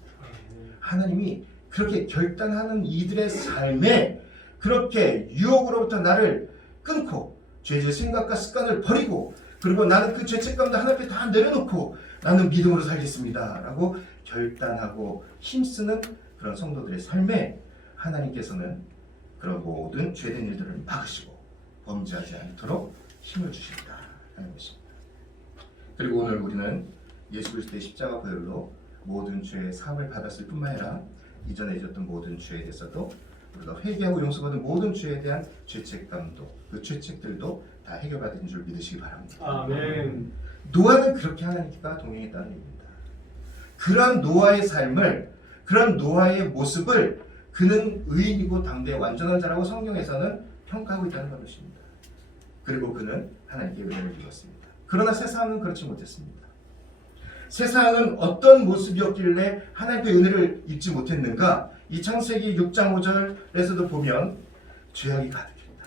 하나님이 그렇게 결단하는 이들의 삶에 그렇게 유혹으로부터 나를 끊고 죄의 생각과 습관을 버리고, 그리고 나는 그 죄책감도 하나님 앞에 다 내려놓고 나는 믿음으로 살겠습니다 라고 결단하고 힘쓰는 그런 성도들의 삶에 하나님께서는 그런 모든 죄된 일들을 막으시고 범죄하지 않도록 힘을 주신다 하는 것입니다. 그리고 오늘 우리는 예수 그리스도의 십자가 보혈로 모든 죄의 사함을 받았을 뿐만 아니라 이전에 있었던 모든 죄에 대해서도 우리가 회개하고 용서받은 모든 죄에 대한 죄책감도, 그 죄책들도 다 해결받은 줄 믿으시기 바랍니다. 아멘. 노아는 그렇게 하나님과 동행했다는 얘기입니다. 그런 노아의 삶을, 그런 노아의 모습을 그는 의인이고 당대의 완전한 자라고 성경에서는 평가하고 있다는 것입니다. 그리고 그는 하나님께 은혜를 입었습니다. 그러나 세상은 그렇지 못했습니다. 세상은 어떤 모습이었길래 하나님께 은혜를 입지 못했는가? 이 창세기 6장 5절에서도 보면 죄악이 가득했다.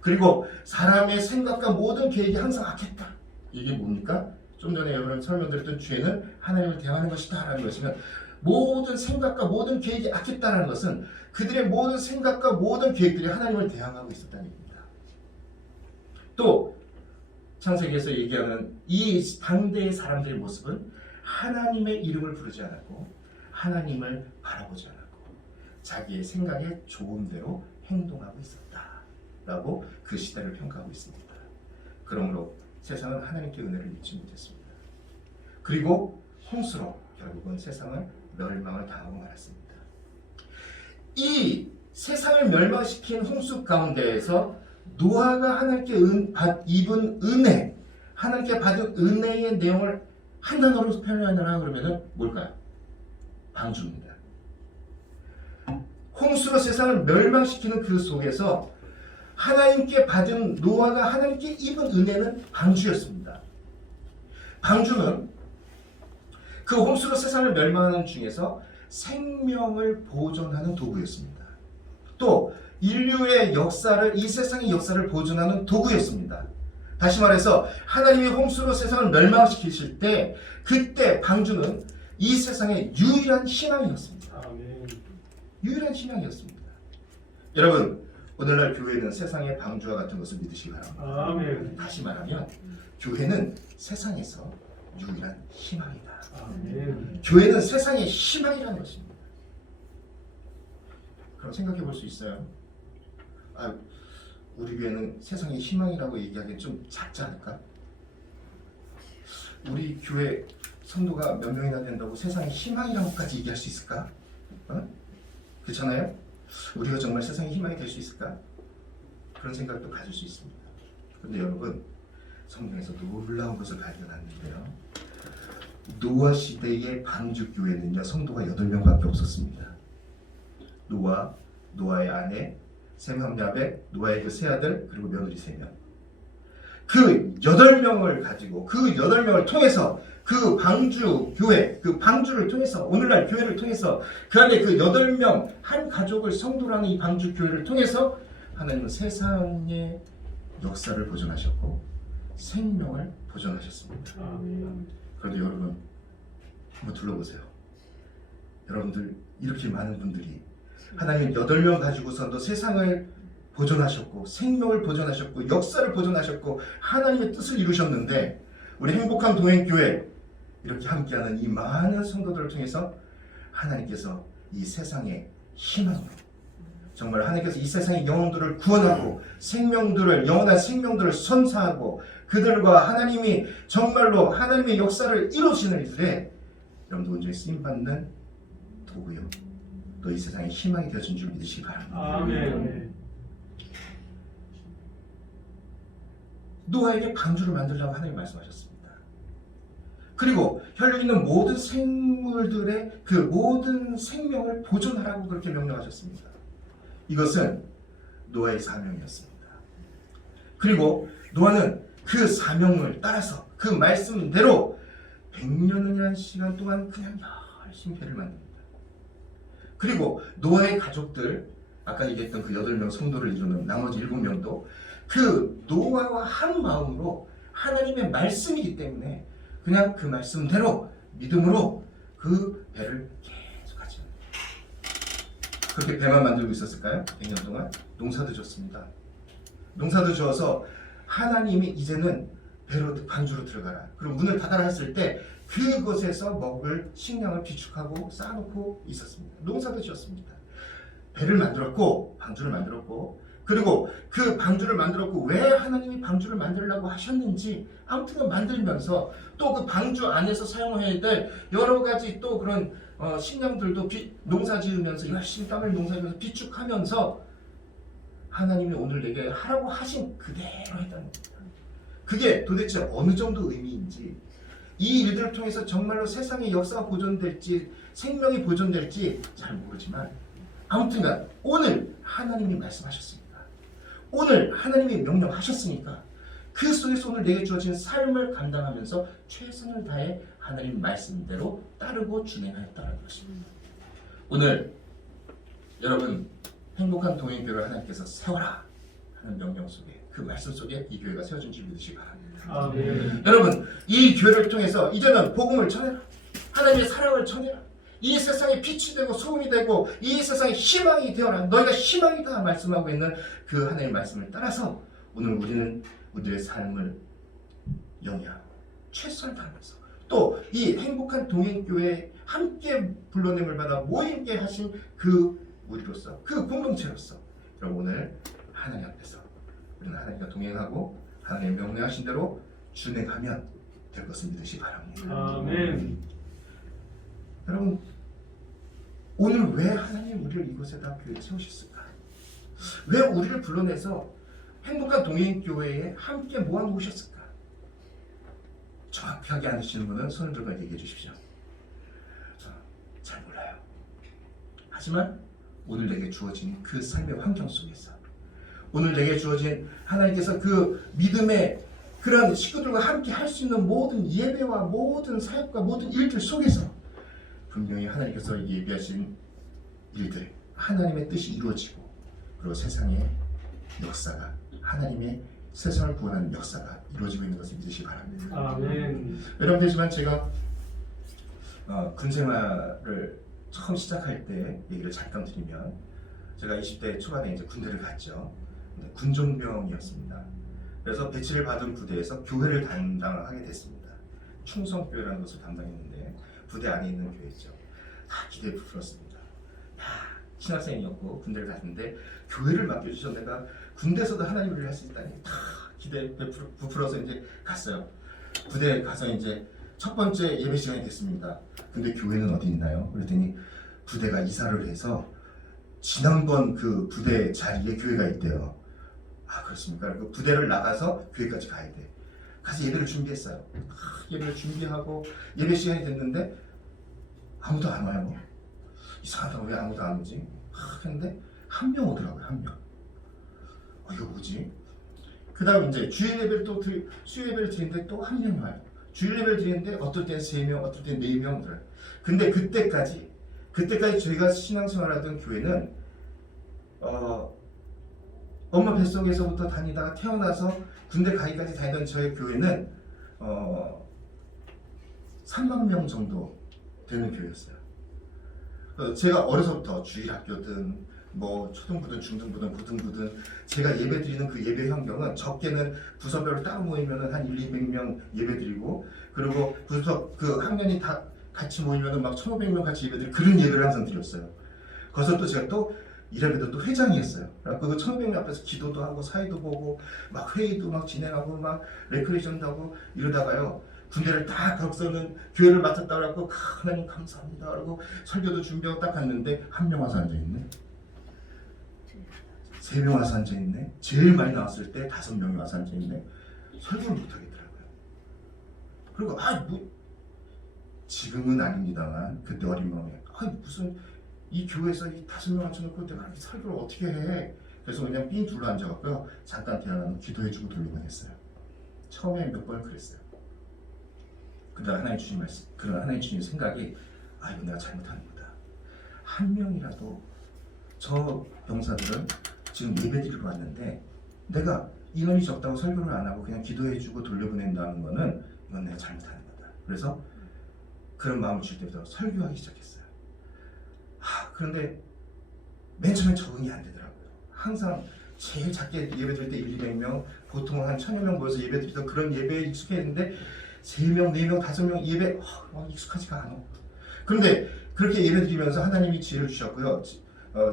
그리고 사람의 생각과 모든 계획이 항상 악했다. 이게 뭡니까? 좀 전에 여러분 설명드렸던 죄는 하나님을 대항하는 것이다 라는 것이면, 모든 생각과 모든 계획이 악했다는 것은 그들의 모든 생각과 모든 계획들이 하나님을 대항하고 있었다는 얘기입니다. 또 창세기에서 얘기하는 이 당대의 사람들의 모습은 하나님의 이름을 부르지 않았고 하나님을 바라보지 않았고 자기의 생각에 좋은 대로 행동하고 있었다라고 그 시대를 평가하고 있습니다. 그러므로 세상은 하나님께 은혜를 입지 못했습니다. 그리고 홍수로 결국은 세상은 멸망을 당하고 말았습니다. 이 세상을 멸망시킨 홍수 가운데에서 노아가 하나님께 입은 은혜, 하나님께 받은 은혜의 내용을 한 단어로 표현하느라 그러면은 뭘까요? 방주입니다. 홍수로 세상을 멸망시키는 그 속에서 하나님께 받은, 노아가 하나님께 입은 은혜는 방주였습니다. 방주는 그 홍수로 세상을 멸망하는 중에서 생명을 보존하는 도구였습니다. 또 인류의 역사를, 이 세상의 역사를 보존하는 도구였습니다. 다시 말해서 하나님이 홍수로 세상을 멸망시키실 때 그때 방주는 이 세상의 유일한 희망이었습니다. 아멘. 유일한 희망이었습니다. 여러분, 오늘날 교회는 세상의 방주와 같은 것을 믿으시기 바랍니다. 아멘. 다시 말하면 교회는 세상에서 유일한 희망이다. 아멘. 교회는 세상의 희망이라는 것입니다. 그럼 생각해 볼 수 있어요. 우리 교회는 세상의 희망이라고 얘기하기엔 좀 작지 않을까? 우리 교회 성도가 몇 명이나 된다고 세상의 희망이라고까지 얘기할 수 있을까? 그렇잖아요? 우리가 정말 세상의 희망이 될 수 있을까? 그런 생각도 가질 수 있습니다. 그런데 여러분, 성경에서 놀라운 것을 발견하는데요. 노아 시대의 방주교회는요, 성도가 8명밖에 없었습니다. 노아, 노아의 아내, 셈 함야벳, 노아의 그 세 아들, 그리고 며느리 3명. 그 8명을 가지고 그 8명을 통해서 그 방주 교회, 그 방주를 통해서 오늘날 교회를 통해서 그 안에 그 8명 한 가족을 성도로 하는 이 방주 교회를 통해서 하나님은 세상의 역사를 보존하셨고 생명을 보존하셨습니다. 그런데 여러분 한번 둘러보세요. 여러분들 이렇게 많은 분들이 하나님 8명 가지고서도 세상을 보존하셨고 생명을 보존하셨고 역사를 보존하셨고 하나님의 뜻을 이루셨는데 우리 행복한 동행교회 이렇게 함께하는 이 많은 성도들을 통해서 하나님께서 이 세상의 희망으로 정말 하나님께서 이 세상의 영혼들을 구원하고 생명들을 영원한 생명들을 선사하고 그들과 하나님이 정말로 하나님의 역사를 이루시는 일들에 여러분들 온전히 쓰임받는 도구요 또 이 세상의 희망이 되어진 줄 믿으시기 바랍니다. 아멘. 노아에게 방주를 만들라고 하나님 말씀하셨습니다. 그리고 혈육 있는 모든 생물들의 그 모든 생명을 보존하라고 그렇게 명령하셨습니다. 이것은 노아의 사명이었습니다. 그리고 노아는 그 사명을 따라서 그 말씀대로 100년이라는 시간 동안 그냥 열심히 배를 만듭니다. 그리고 노아의 가족들, 아까 얘기했던 그 8명 성도를 이루는 나머지 7명도 그 노아와 한 마음으로 하나님의 말씀이기 때문에 그냥 그 말씀대로 믿음으로 그 배를 계속 하죠. 그렇게 배만 만들고 있었을까요? 100년 동안 농사도 졌습니다. 농사도 지어서 하나님이 이제는 배로 방주로 들어가라. 그리고 문을 닫아라 했을 때 그곳에서 먹을 식량을 비축하고 쌓아놓고 있었습니다. 농사도 지었습니다. 배를 만들었고 방주를 만들었고 그리고 그 방주를 만들었고 왜 하나님이 방주를 만들려고 하셨는지 아무튼 만들면서 또 그 방주 안에서 사용해야 될 여러 가지 또 그런 식량들도 농사 지으면서 열심히 땀을 농사 지으면서 비축하면서 하나님이 오늘 내게 하라고 하신 그대로 했다는 겁니다. 그게 도대체 어느 정도 의미인지 이 일들을 통해서 정말로 세상의 역사가 보존될지 생명이 보존될지 잘 모르지만 아무튼간 오늘 하나님이 말씀하셨습니다. 오늘 하나님이 명령하셨으니까 그 속에서 오늘 내게 주어진 삶을 감당하면서 최선을 다해 하나님 말씀대로 따르고 준행하였다는 것입니다. 오늘 여러분 행복한 동행교회를 하나님께서 세워라 하는 명령 속에 그 말씀 속에 이 교회가 세워진 줄 믿으시기 바랍니다. 아멘. 여러분 이 교회를 통해서 이제는 복음을 전해라. 하나님의 사랑을 전해라. 이 세상에 빛이 되고 소금이 되고 이 세상에 희망이 되어라. 너희가 희망이다 말씀하고 있는 그 하나님의 말씀을 따라서 오늘 우리는 우리의 삶을 영위하고 최선을 다하면서 또 이 행복한 동행교회에 함께 불러냄을 받아 모임게 하신 그 우리로서 그 공동체로서 여러분 오늘 하나님 앞에서 우리는 하나님과 동행하고 하나님 명령하신 대로 준행하면 될 것을 믿으시기 바랍니다. 아멘. 여러분 오늘 왜 하나님 우리를 이곳에다 교회에 세우셨을까? 왜 우리를 불러내서 행복한 동행교회에 함께 모아놓으셨을까? 정확하게 아시는 분은 손을 들고 얘기해 주십시오. 잘 몰라요. 하지만 오늘 내게 주어진 그 삶의 환경 속에서 오늘 내게 주어진 하나님께서 그 믿음의 그런 식구들과 함께 할 수 있는 모든 예배와 모든 사역과 모든 일들 속에서 분명히 하나님께서 예비하신 일들 하나님의 뜻이 이루어지고 그리고 세상의 역사가 하나님의 세상을 구원하는 역사가 이루어지고 있는 것을 믿으시기 바랍니다. 아멘. 여러분들지만 제가 군생활을 처음 시작할 때 얘기를 잠깐 드리면 제가 20대 초반에 이제 군대를 갔죠. 군종병이었습니다. 그래서 배치를 받은 부대에서 교회를 담당하게 됐습니다. 충성교회라는 것을 담당했는데 부대 안에 있는 교회죠. 다 기대에 부풀었습니다. 다 신학생이었고 군대를 갔는데 교회를 맡겨주셔서 내가 군대에서도 하나님 일을 할 수 있다니 다 기대에 부풀어서 이제 갔어요. 부대에 가서 이제 첫 번째 예배 시간이 됐습니다. 근데 교회는 어디 있나요? 그랬더니 부대가 이사를 해서 지난번 그 부대 자리에 교회가 있대요. 아 그렇습니까? 그 부대를 나가서 교회까지 가야 돼. 가서 예배를 준비했어요. 예배를 준비하고 예배 시간이 됐는데 아무도 안 와요. 이상하다 왜 아무도 안 오지? 근데 한 명 오더라고요. 한 명. 이거 뭐지? 그 다음 이제 주일 예배를 또 수요 예배를 드리는데 또 한 명이 와요. 주일 예배를 드리는데 어떨 땐 3명, 어떨 땐 4명 들어요. 근데 그때까지 저희가 신앙생활하던 교회는 엄마 뱃속에서부터 다니다가 태어나서 군대 가기까지 다니던 저희 교회는 3만 명 정도 되는 교회였어요. 제가 어려서부터 주일학교든 뭐 초등부든 중등부든 고등부든 제가 예배드리는 그 예배 환경은 적게는 부서별로 따로 모이면은 한 200명 예배드리고, 그리고 부서 그 학년이 다 같이 모이면은 막 1,500명 같이 예배드리고 그런 예배를 항상 드렸어요. 거기서 또 제가 또 이래봬도 또 회장이었어요. 그래서 그 1,500명 앞에서 기도도 하고 사회도 보고 막 회의도 막 진행하고 막 레크레이션도 하고 이러다가요, 군대를 딱 거기서는 교회를 맡았다고 하고 하나님 감사합니다 하고 설교도 준비하고 딱 갔는데 한 명 와서 앉아있네, 3명 와서 앉아있네, 제일 많이 나왔을 때 5명이 와서 앉아있네. 설교를 못하겠더라고요. 그리고 뭐 지금은 아닙니다만 그때 어린 마음에 무슨 이 교회에서 이 5명 앉혀놓고 내가 이렇게 설교를 어떻게 해. 그래서 그냥 삥 둘러 앉아갖고요, 잠깐 대화하면 기도해주고 돌려보냈어요. 처음에 몇 번을 그랬어요. 근데 하나님 주신 말씀, 그런 하나님 주신 생각이 이거 내가 잘못하는 거다. 한 명이라도 저 병사들은 지금 예배 드리러 왔는데 내가 인원이 적다고 설교를 안 하고 그냥 기도해주고 돌려보낸다는 거는 이건 내가 잘못하는 거다. 그래서 그런 마음을 줄 때부터 설교하기 시작했어요. 그런데 맨 처음에 적응이 안 되더라고요. 항상 제일 작게 예배 드릴 때 100-200명, 보통 한 1,000여 명 모여서 예배 드리던 그런 예배에 익숙했는데 3명, 4명, 5명 예배 익숙하지가 않아. 그런데 그렇게 예배 드리면서 하나님이 지혜를 주셨고요.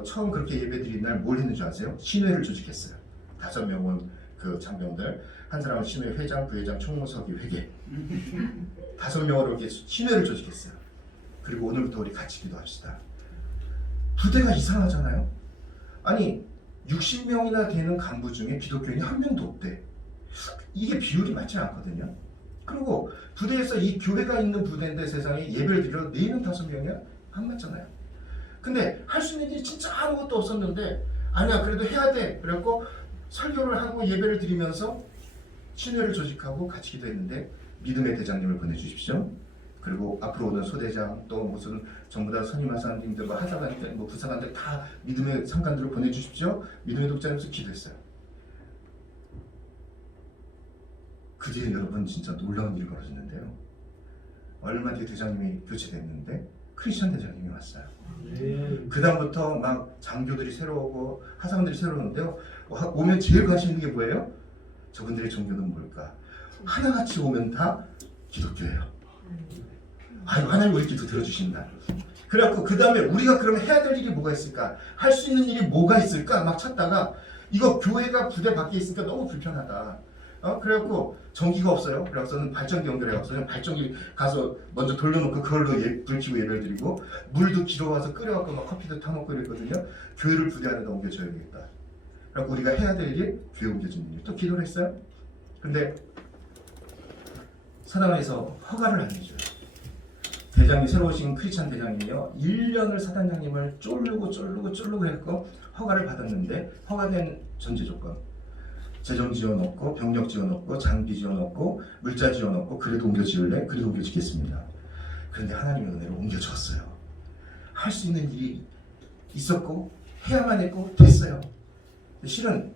처음 그렇게 예배 드린 날 뭘 했는지 아세요? 신회를 조직했어요. 5명은 그 장병들, 한 사람은 신회 회장, 부회장, 총무서기, 회계 5명으로 이렇게 신회를 조직했어요. 그리고 오늘부터 우리 같이 기도합시다. 부대가 이상하잖아요. 아니 60명이나 되는 간부 중에 기독교인이 한 명도 없대. 이게 비율이 맞지 않거든요. 그리고 부대에서 이 교회가 있는 부대인데 세상에 예배를 드려 4명, 5명이야? 안 맞잖아요. 근데 할 수 있는 일이 진짜 아무것도 없었는데 아니야 그래도 해야 돼. 그래갖고 설교를 하고 예배를 드리면서 신회를 조직하고 같이 기도했는데 믿음의 대장님을 보내주십시오. 그리고 앞으로 오는 소대장 또 무슨 전부 다 선임하사님들 뭐 하사관들 뭐 부사관들 다 믿음의 상관들을 보내주십시오. 믿음의 독자님께서 기도했어요. 그 뒤에 여러분 진짜 놀라운 일이 벌어졌는데요. 얼마 뒤에 대장님이 교체됐는데 크리스천 대장님이 왔어요. 그 다음부터 막 장교들이 새로 오고 하사관들이 새로 오는데요. 오면 제일 관심 있는 게 뭐예요? 저분들의 종교는 뭘까? 하나같이 오면 다 기독교예요. 하나님 우리 기도 들어주신다. 그래갖고 그 다음에 우리가 그러면 해야 될 일이 뭐가 있을까? 할 수 있는 일이 뭐가 있을까? 막 찾다가 이거 교회가 부대 밖에 있으니까 너무 불편하다. 그래갖고 전기가 없어요. 그래서는 발전기 연결해갖고 발전기 가서 먼저 돌려놓고 그걸로 불 켜고 예배를 드리고 물도 길어와서 끓여갖고 막 커피도 타먹고 이랬거든요. 교회를 부대 안에다 옮겨줘야 되겠다. 그래갖고 우리가 해야 될 일이 교회 옮겨주는 일. 또 기도를 했어요. 근데 사단에서 허가를 안 해줘요. 대장이 새로 오신 크리스찬 대장님이요 1년을 사단장님을 쫄르고 했고 허가를 받았는데 허가된 전제 조건 재정 지원 없고 병력 지원 없고 장비 지원 없고 물자 지원 없고 그래도 옮겨 지을래? 그래도 옮겨 짓겠습니다. 그런데 하나님의 은혜로 옮겨 줬어요. 할 수 있는 일이 있었고 해야만 했고 됐어요. 실은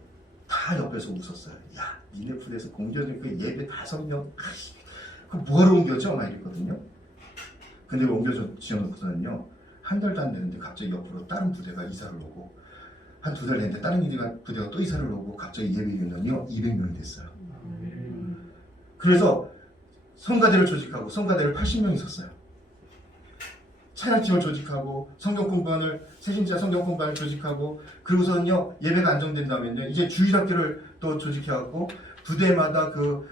다 옆에서 웃었어요. 야 니네 부대에서 공교는 그 예배 5명 그 뭐하러 옮겨져? 막 이랬거든요. 근데 옮겨 지어놓고서는요 한 달도 안 되는데 갑자기 옆으로 다른 부대가 이사를 오고 한 2달 됐는데 다른 부대가 또 이사를 오고 갑자기 예배 인원이요 200명이 됐어요. 그래서 성가대를 조직하고 성가대를 80명이 섰어요. 찬양팀을 조직하고 성경 공부원을 새신자 성경 공부원을 조직하고 그리고서는요 예배가 안정된다면요 이제 주일학교를 또 조직해갖고 부대마다 그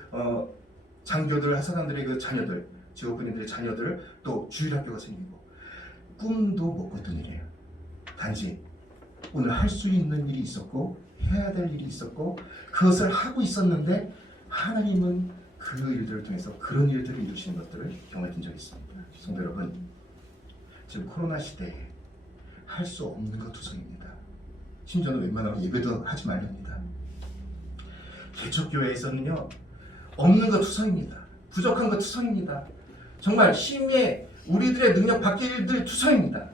장교들 하사관들의 그 자녀들 지옥군인들의 자녀들 또 주일학교가 생기고 꿈도 못 꿨던 일이에요. 단지 오늘 할 수 있는 일이 있었고 해야 될 일이 있었고 그것을 하고 있었는데 하나님은 그 일들을 통해서 그런 일들을 이루시는 것들을 경험했던 적이 있습니다. 성도 여러분, 지금 코로나 시대에 할 수 없는 것 투성입니다. 심지어는 웬만하면 예배도 하지 말랍니다. 개척교회에서는요, 없는 것 투성입니다. 부족한 것 투성입니다. 정말 심히 우리들의 능력 밖의 일들 투성입니다.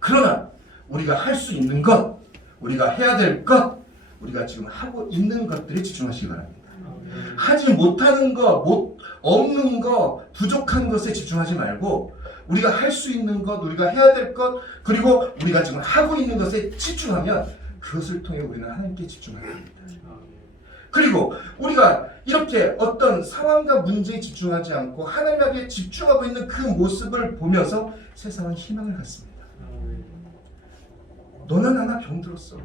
그러나 우리가 할 수 있는 것, 우리가 해야 될 것, 우리가 지금 하고 있는 것들에 집중하시기 바랍니다. 하지 못하는 것, 없는 것, 부족한 것에 집중하지 말고 우리가 할 수 있는 것, 우리가 해야 될 것, 그리고 우리가 지금 하고 있는 것에 집중하면 그것을 통해 우리는 하나님께 집중하게 됩니다. 그리고 우리가 이렇게 어떤 상황과 문제에 집중하지 않고 하나님에게 집중하고 있는 그 모습을 보면서 세상은 희망을 갖습니다. 너나 나나 병들었어.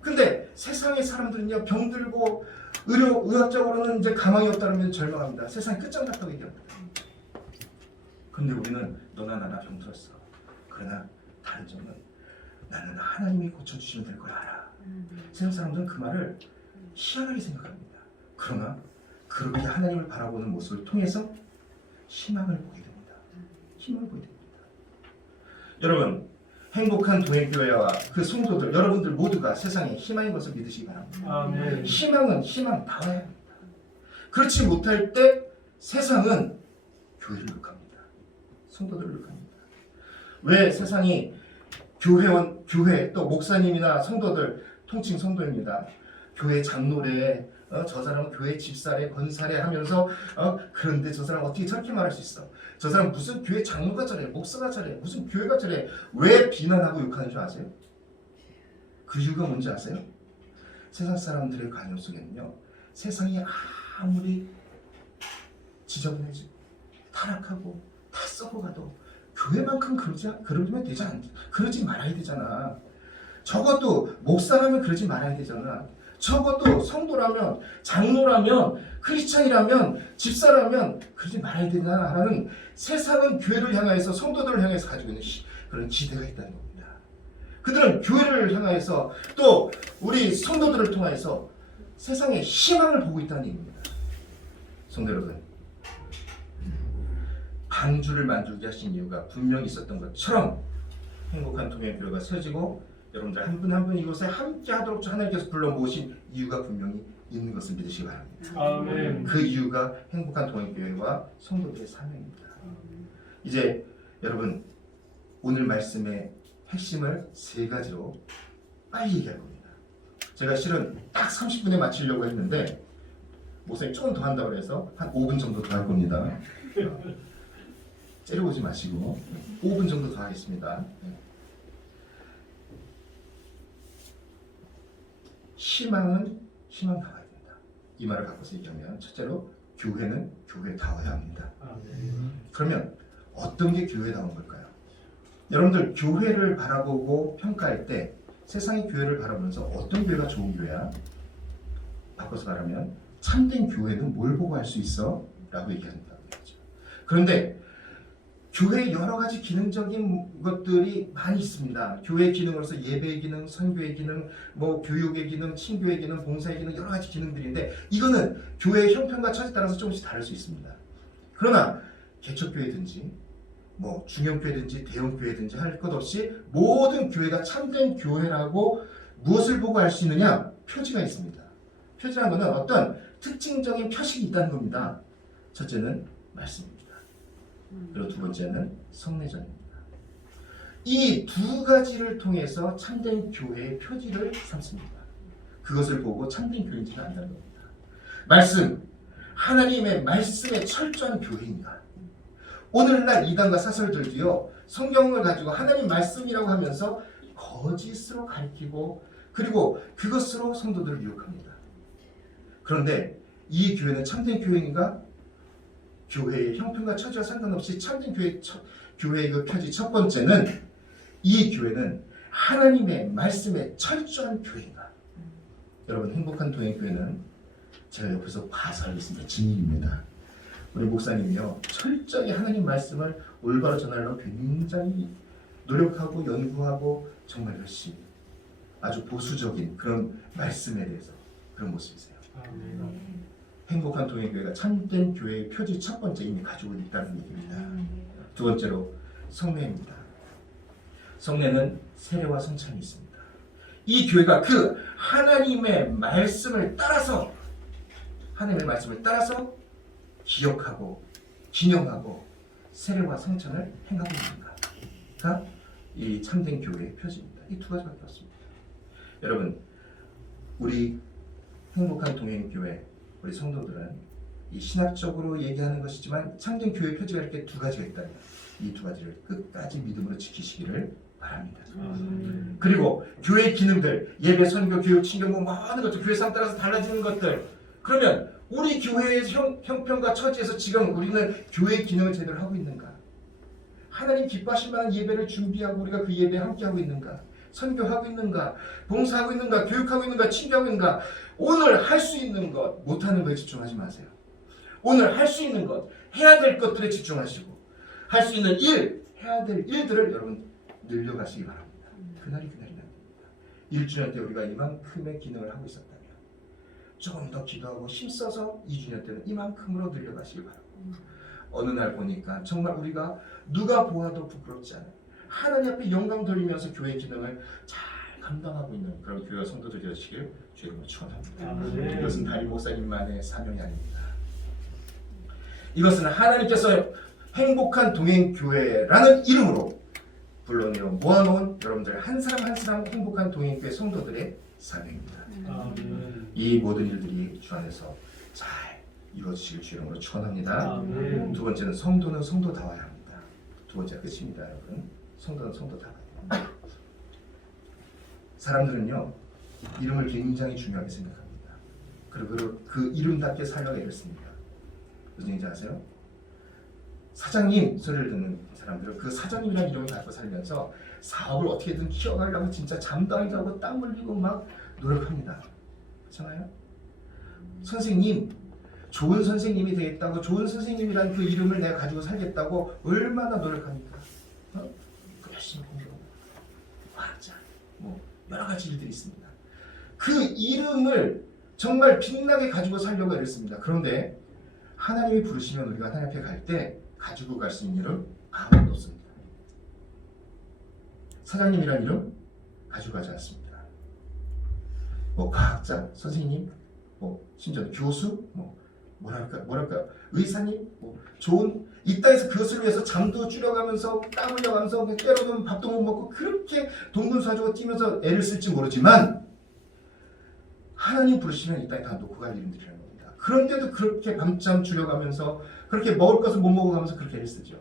근데 세상의 사람들은요, 병들고 의학적으로는 이제 가망이 없다면 절망합니다. 세상이 끝장났다고 얘기합니다. 근데 우리는 너나 나나 병들었어. 그러나 다른 점은 나는 하나님이 고쳐주시면 될 걸 알아. 세상 사람들은 그 말을 희한하게 생각합니다. 그러나 그렇게 하나님을 바라보는 모습을 통해서 희망을 보게 됩니다. 희망을 보게 됩니다. 여러분, 행복한 동행교회와 그 성도들, 여러분들 모두가 세상에 희망인 것을 믿으시기 바랍니다. 아멘. 희망은 희망다워야 합니다. 그렇지 못할 때 세상은 교회를 욕합니다. 성도들을 욕합니다. 왜 세상이 교회 또 목사님이나 성도들, 통칭 성도입니다. 교회 장로래, 저 사람은 교회 집사래, 권사래 하면서 그런데 저 사람 어떻게 저렇게 말할 수 있어? 저 사람 무슨 교회 장로가 저래, 목사가 저래, 무슨 교회가 저래? 왜 비난하고 욕하는 줄 아세요? 그 이유가 뭔지 아세요? 세상 사람들의 관념 속에는요, 세상이 아무리 지저분해지고 타락하고 다 썩어가도 교회만큼 그러지 말아야 되잖아. 적어도 목사라면 그러지 말아야 되잖아. 적어도 성도라면, 장로라면, 크리스찬이라면, 집사라면 그러지 말아야 되나라는 세상은 교회를 향해서, 성도들을 향해서 가지고 있는 그런 기대가 있다는 겁니다. 그들은 교회를 향해서 또 우리 성도들을 통해서 세상에 희망을 보고 있다는 얘기입니다. 성도 여러분, 방주를 만들게 하신 이유가 분명히 있었던 것처럼 행복한 동행교회가 세워지고 여러분들 한 분 한 분 이곳에 함께 하도록 하나님께서 불러 모으신 이유가 분명히 있는 것을 믿으시기 바랍니다. 아멘. 그 이유가 행복한 동행교회와 성도들의 사명입니다. 이제 여러분, 오늘 말씀의 핵심을 3가지로 빨리 얘기할 겁니다. 제가 실은 딱 30분에 마치려고 했는데 목사님 조금 더 한다고 해서 한 5분 정도 더 할 겁니다. 째려보지 마시고 5분 정도 더 하겠습니다. 희망은 희망다워야 된다. 이 말을 바꿔서 얘기하면 첫째로 교회는 교회다워야 합니다. 그러면 어떤 게 교회다운 걸까요? 여러분들 교회를 바라보고 평가할 때 세상의 교회를 바라보면서 어떤 교회가 좋은 교회야? 바꿔서 말하면 참된 교회는 뭘 보고 할 수 있어? 라고 얘기한다고 했죠. 그런데 교회에 여러 가지 기능적인 것들이 많이 있습니다. 교회 기능으로서 예배의 기능, 선교의 기능, 교육의 기능, 친교의 기능, 봉사의 기능, 여러 가지 기능들인데 이거는 교회의 형편과 처지에 따라서 조금씩 다를 수 있습니다. 그러나 개척교회든지 중형교회든지 대형교회든지 할 것 없이 모든 교회가 참된 교회라고 무엇을 보고 알 수 있느냐? 표지가 있습니다. 표지라는 것은 어떤 특징적인 표식이 있다는 겁니다. 첫째는 말씀입니다. 그리고 두 번째는 성례전입니다. 이 2가지를 통해서 참된 교회의 표지를 삼습니다. 그것을 보고 참된 교회인지를 안다는 겁니다. 말씀, 하나님의 말씀에 철저한 교회인가? 오늘날 이단과 사설들도요, 성경을 가지고 하나님 말씀이라고 하면서 거짓으로 가리키고 그리고 그것으로 성도들을 유혹합니다. 그런데 이 교회는 참된 교회인가? 교회의 형편과 처지와 상관없이 참된 교회의 그 표지 첫 번째는 이 교회는 하나님의 말씀에 철저한 교회인가? 여러분, 행복한 동행교회는 제가 옆에서 봐서 알겠습니다. 증인입니다. 우리 목사님이요, 철저히 하나님 말씀을 올바로 전하려고 굉장히 노력하고 연구하고 정말 열심히 아주 보수적인 그런 말씀에 대해서 그런 모습이세요. 행복한 동행교회가 참된 교회의 표지 첫 번째 이미 가지고 있다는 얘기입니다. 두 번째로 성례입니다. 성례는 세례와 성찬이 있습니다. 이 교회가 그 하나님의 말씀을 따라서 하나님의 말씀을 따라서 기억하고 기념하고 세례와 성찬을 행하고 있는가가 이 참된 교회의 표지입니다. 이 두 가지밖에 없습니다. 여러분, 우리 행복한 동행교회 우리 성도들은 이 신학적으로 얘기하는 것이지만 참된 교회의 표지가 이렇게 두 가지가 있다면 이 두 가지를 끝까지 믿음으로 지키시기를 바랍니다. 그리고 교회 기능들, 예배, 선교, 교육, 친교, 많은 것들, 교회 삶 따라서 달라지는 것들. 그러면 우리 교회의 형편과 처지에서 지금 우리는 교회 기능을 제대로 하고 있는가? 하나님 기뻐하실 만한 예배를 준비하고 우리가 그 예배에 함께하고 있는가? 선교하고 있는가? 봉사하고 있는가? 교육하고 있는가? 친교하고 있는가? 오늘 할 수 있는 것, 못하는 것에 집중하지 마세요. 오늘 할 수 있는 것, 해야 될 것들에 집중하시고 할 수 있는 일, 해야 될 일들을 여러분 늘려가시기 바랍니다. 그날이 납니다. 1주년 때 우리가 이만큼의 기능을 하고 있었다면 조금 더 기도하고 힘써서 2주년 때는 이만큼으로 늘려가시기 바랍니다. 어느 날 보니까 정말 우리가 누가 보아도 부끄럽지 않아요. 하나님 앞에 영광 돌리면서 교회 기능을 잘 감당하고 있는 그런 교회와 성도들이 되시길 주님으로 축원합니다. 이것은 담임 목사님만의 사명이 아닙니다. 이것은 하나님께서 행복한 동행교회라는 이름으로 불러내어 모아놓은 여러분들 한 사람 한 사람 행복한 동행교회 성도들의 사명입니다. 이 모든 일들이 주 안에서 잘 이루어지실 주님으로 축원합니다. 두 번째는 성도는 성도다워야 합니다. 두 번째가 끝입니다, 여러분. 성도는 성도다워야 합니다. 사람들은요 이름을 굉장히 중요하게 생각합니다. 그리고 그 이름답게 살려고 애를 씁니다. 무슨 얘기인지 아세요? 사장님 소리를 듣는 사람들은 그 사장님이라는 이름을 갖고 살면서 사업을 어떻게든 키워가려고 진짜 잠도 안 자고 땀 흘리고 막 노력합니다. 그렇잖아요? 선생님, 좋은 선생님이 되겠다고 좋은 선생님이라는 그 이름을 내가 가지고 살겠다고 얼마나 노력합니까? 열심히 공부하고 화자, 뭐 여러 가지 일들이 있습니다. 그 이름을 정말 빛나게 가지고 살려고 애쓰습니다. 그런데 하나님이 부르시면 우리가 하나님 앞에 갈 때 가지고 갈 수 있는 이름 아무것도 없습니다. 사장님이라는 이름 가지고 가지 않습니다. 뭐 과학자, 선생님, 뭐 심지어 교수, 뭐랄까 의사님, 뭐 좋은 이 땅에서 그것을 위해서 잠도 줄여가면서 땀 흘려가면서 때로는 밥도 못 먹고 그렇게 동분서주고 뛰면서 애를 쓸지 모르지만 하나님 부르시면 이 땅에 다 놓고 갈 이름들이라는 겁니다. 그런데도 그렇게 밤잠 줄여가면서 그렇게 먹을 것을 못 먹어가면서 그렇게 애를 쓰죠.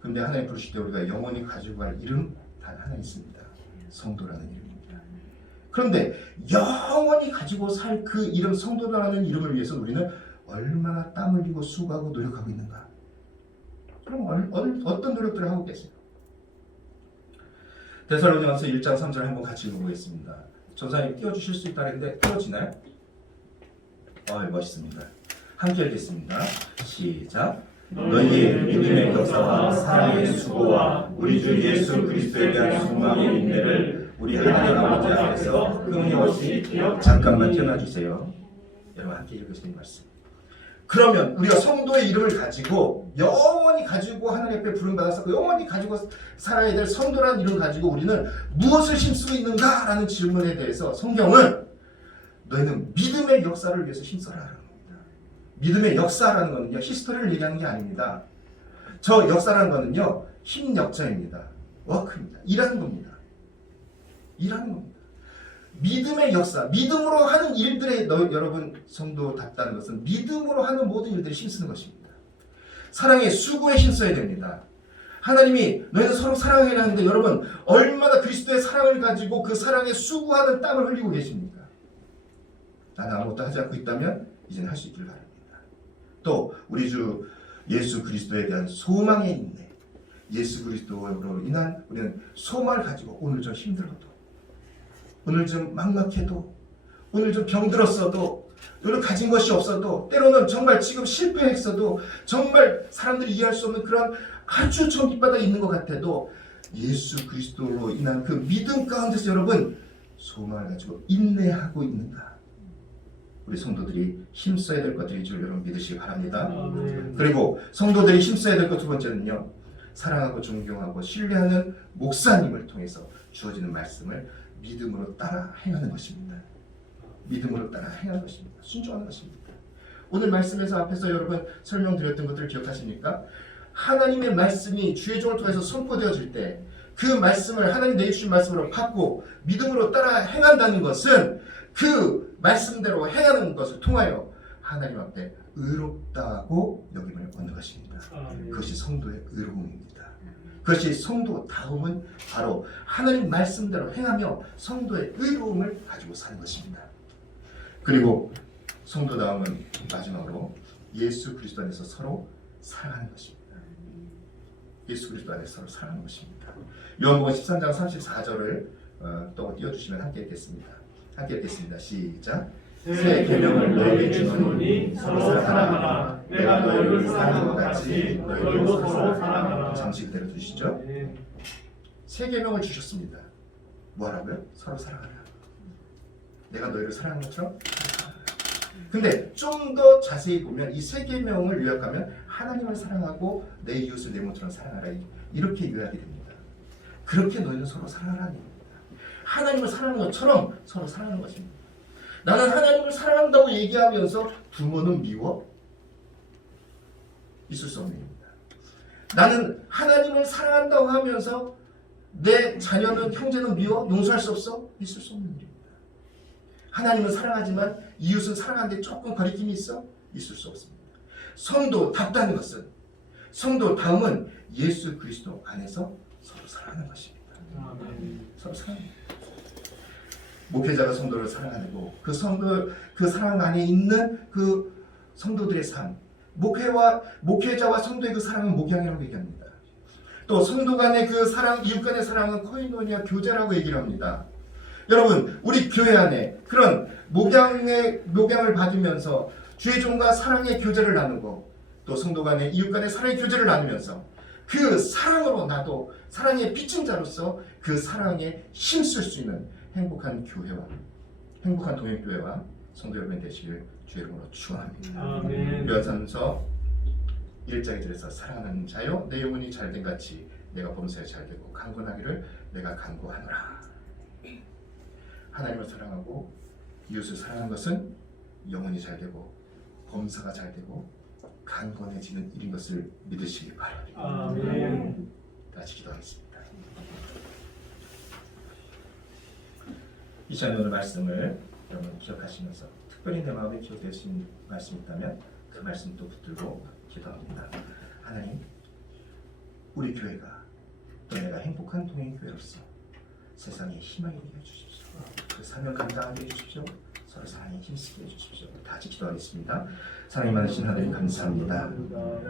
그런데 하나님 부르실 때 우리가 영원히 가지고 갈 이름 단 하나 있습니다. 성도라는 이름입니다. 그런데 영원히 가지고 살 그 이름 성도라는 이름을 위해서 우리는 얼마나 땀 흘리고 수고하고 노력하고 있는가? 그럼 어떤 노력들을 하고 계세요? 데살로니가서 1장 3절 한번 같이 읽어보겠습니다. 전사님 띄워주실 수 있다는데 띄워지나요? 멋있습니다. 함께 읽겠습니다. 시작. 너희의 믿음의 역사와 사랑의 수고와 우리 주 예수 그리스도에 대한 소망의 인내를 우리 하나님 아버지 앞에서 끊임없이 잠깐만 켜놔주세요. 여러분 함께 읽으시는 말씀. 그러면 우리가 성도의 이름을 가지고 영원히 가지고 하나님 앞에 부름받아서 영원히 가지고 살아야 될 성도라는 이름을 가지고 우리는 무엇을 힘쓰고 있는가라는 질문에 대해서 성경은 너희는 믿음의 역사를 위해서 힘써라 하는 겁니다. 믿음의 역사라는 것은요 히스토리를 얘기하는 게 아닙니다. 저 역사라는 것은요 힘역자입니다. 워크입니다. 일하는 겁니다. 일하는 겁니다. 믿음의 역사, 믿음으로 하는 일들에 여러분 성도답다는 것은 믿음으로 하는 모든 일들에 힘쓰는 것입니다. 사랑의 수고에 힘써야 됩니다. 하나님이 너희는 서로 사랑해야 하는데 여러분 얼마나 그리스도의 사랑을 가지고 그 사랑에 수고하는 땀을 흘리고 계십니까? 나는 아무것도 하지 않고 있다면 이제는 할 수 있길 바랍니다. 또 우리 주 예수 그리스도에 대한 소망의 인내, 예수 그리스도로 인한 우리는 소망을 가지고 오늘 좀 힘들어도 오늘 좀 막막해도 오늘 좀 병들었어도 오늘 가진 것이 없어도 때로는 정말 지금 실패했어도 정말 사람들이 이해할 수 없는 그런 아주 저 밑바닥에 있는 것 같아도 예수 그리스도로 인한 그 믿음 가운데서 여러분 소망을 가지고 인내하고 있는가? 우리 성도들이 힘써야 될 것들인 줄 여러분 믿으시기 바랍니다. 그리고 성도들이 힘써야 될 것 두 번째는요 사랑하고 존경하고 신뢰하는 목사님을 통해서 주어지는 말씀을 믿음으로 따라 행하는 것입니다. 믿음으로 따라 행하는 것입니다. 순종하는 것입니다. 오늘 말씀에서 앞에서 여러분 설명드렸던 것들을 기억하십니까? 하나님의 말씀이 주의 종을 통해서 선포되어질 때 그 말씀을 하나님 내주신 말씀으로 받고 믿음으로 따라 행한다는 것은 그 말씀대로 행하는 것을 통하여 하나님 앞에 의롭다고 여김을 얻는 것입니다. 그것이 성도의 의로움입니다. 그것이 성도다움은 바로 하나님 말씀대로 행하며 성도의 의로움을 가지고 사는 것입니다. 그리고 성도다움은 마지막으로 예수 그리스도 안에서 서로 사랑하는 것입니다. 예수 그리스도 안에서 서로 사랑하는 것입니다. 요한복음 13장 34절을 또 띄워주시면 함께 읽겠습니다. 함께 읽겠습니다. 시작. 새 계명을 너희에게 주노니 서로 사랑하라. 내가 너희를 사랑한 것 같이 너희도 서로 사랑하라. 잠시 그대로 두시죠. 새 계명을 주셨습니다. 뭐라고요? 서로 사랑하라. 내가 너희를 사랑한 것처럼. 근데 좀 더 자세히 보면 이 새 계명을 요약하면 하나님을 사랑하고 내 이웃을 내 몸처럼 사랑하라, 이렇게 요약이 됩니다. 그렇게 너희는 서로 사랑하라는 얘기입니다. 하나님을 사랑하는 것처럼 서로 사랑하는 것입니다. 나는 하나님을 사랑한다고 얘기하면서 부모는 미워? 있을 수 없는 일입니다. 나는 하나님을 사랑한다고 하면서 내 자녀는, 형제는 미워? 용서할 수 없어? 있을 수 없는 일입니다. 하나님은 사랑하지만 이웃은 사랑하는데 조금 거리낌이 있어? 있을 수 없습니다. 성도답다는 것은, 성도다움은 예수 그리스도 안에서 서로 사랑하는 것입니다. 서로 사랑합니다. 목회자가 성도를 사랑하고 그 사랑 안에 있는 그 성도들의 삶, 목회자와 성도의 그 사랑은 목양이라고 얘기합니다. 또 성도 간의 그 사랑, 이웃 간의 사랑은 코이노니아, 교제라고 얘기를 합니다. 여러분, 우리 교회 안에 그런 목양을 받으면서 주의 종과 사랑의 교제를 나누고 또 성도 간의 이웃 간의 사랑의 교제를 나누면서 그 사랑으로 나도 사랑의 빚진 자로서 그 사랑에 힘쓸 수 있는 행복한 교회와 행복한 동행교회와 성도 여러분 되시길 주의 이름으로 축원합니다. 요한삼서 1장 1절에서 사랑하는 자여 내 영혼이 잘된 같이 내가 범사에 잘되고 강건하기를 내가 간구하노라. 하나님을 사랑하고 이웃을 사랑하는 것은 영혼이 잘되고 범사가 잘되고 강건해지는 일인 것을 믿으시기 바랍니다. 아멘. 다시 기도하겠습니다. 이 시간에 오늘 말씀을 여러분 기억하시면서 특별히 내 마음에 기억되신 말씀이 있다면 그 말씀 또 붙들고 기도합니다. 하나님, 우리 교회가 또 내가 행복한 동행교회로서 세상에 희망이 되게 해주십시오. 그 사명 감당하게 해주십시오. 서로 사랑에 힘쓰게 해주십시오. 다 같이 기도하겠습니다. 사랑이 많으신 하나님 감사합니다.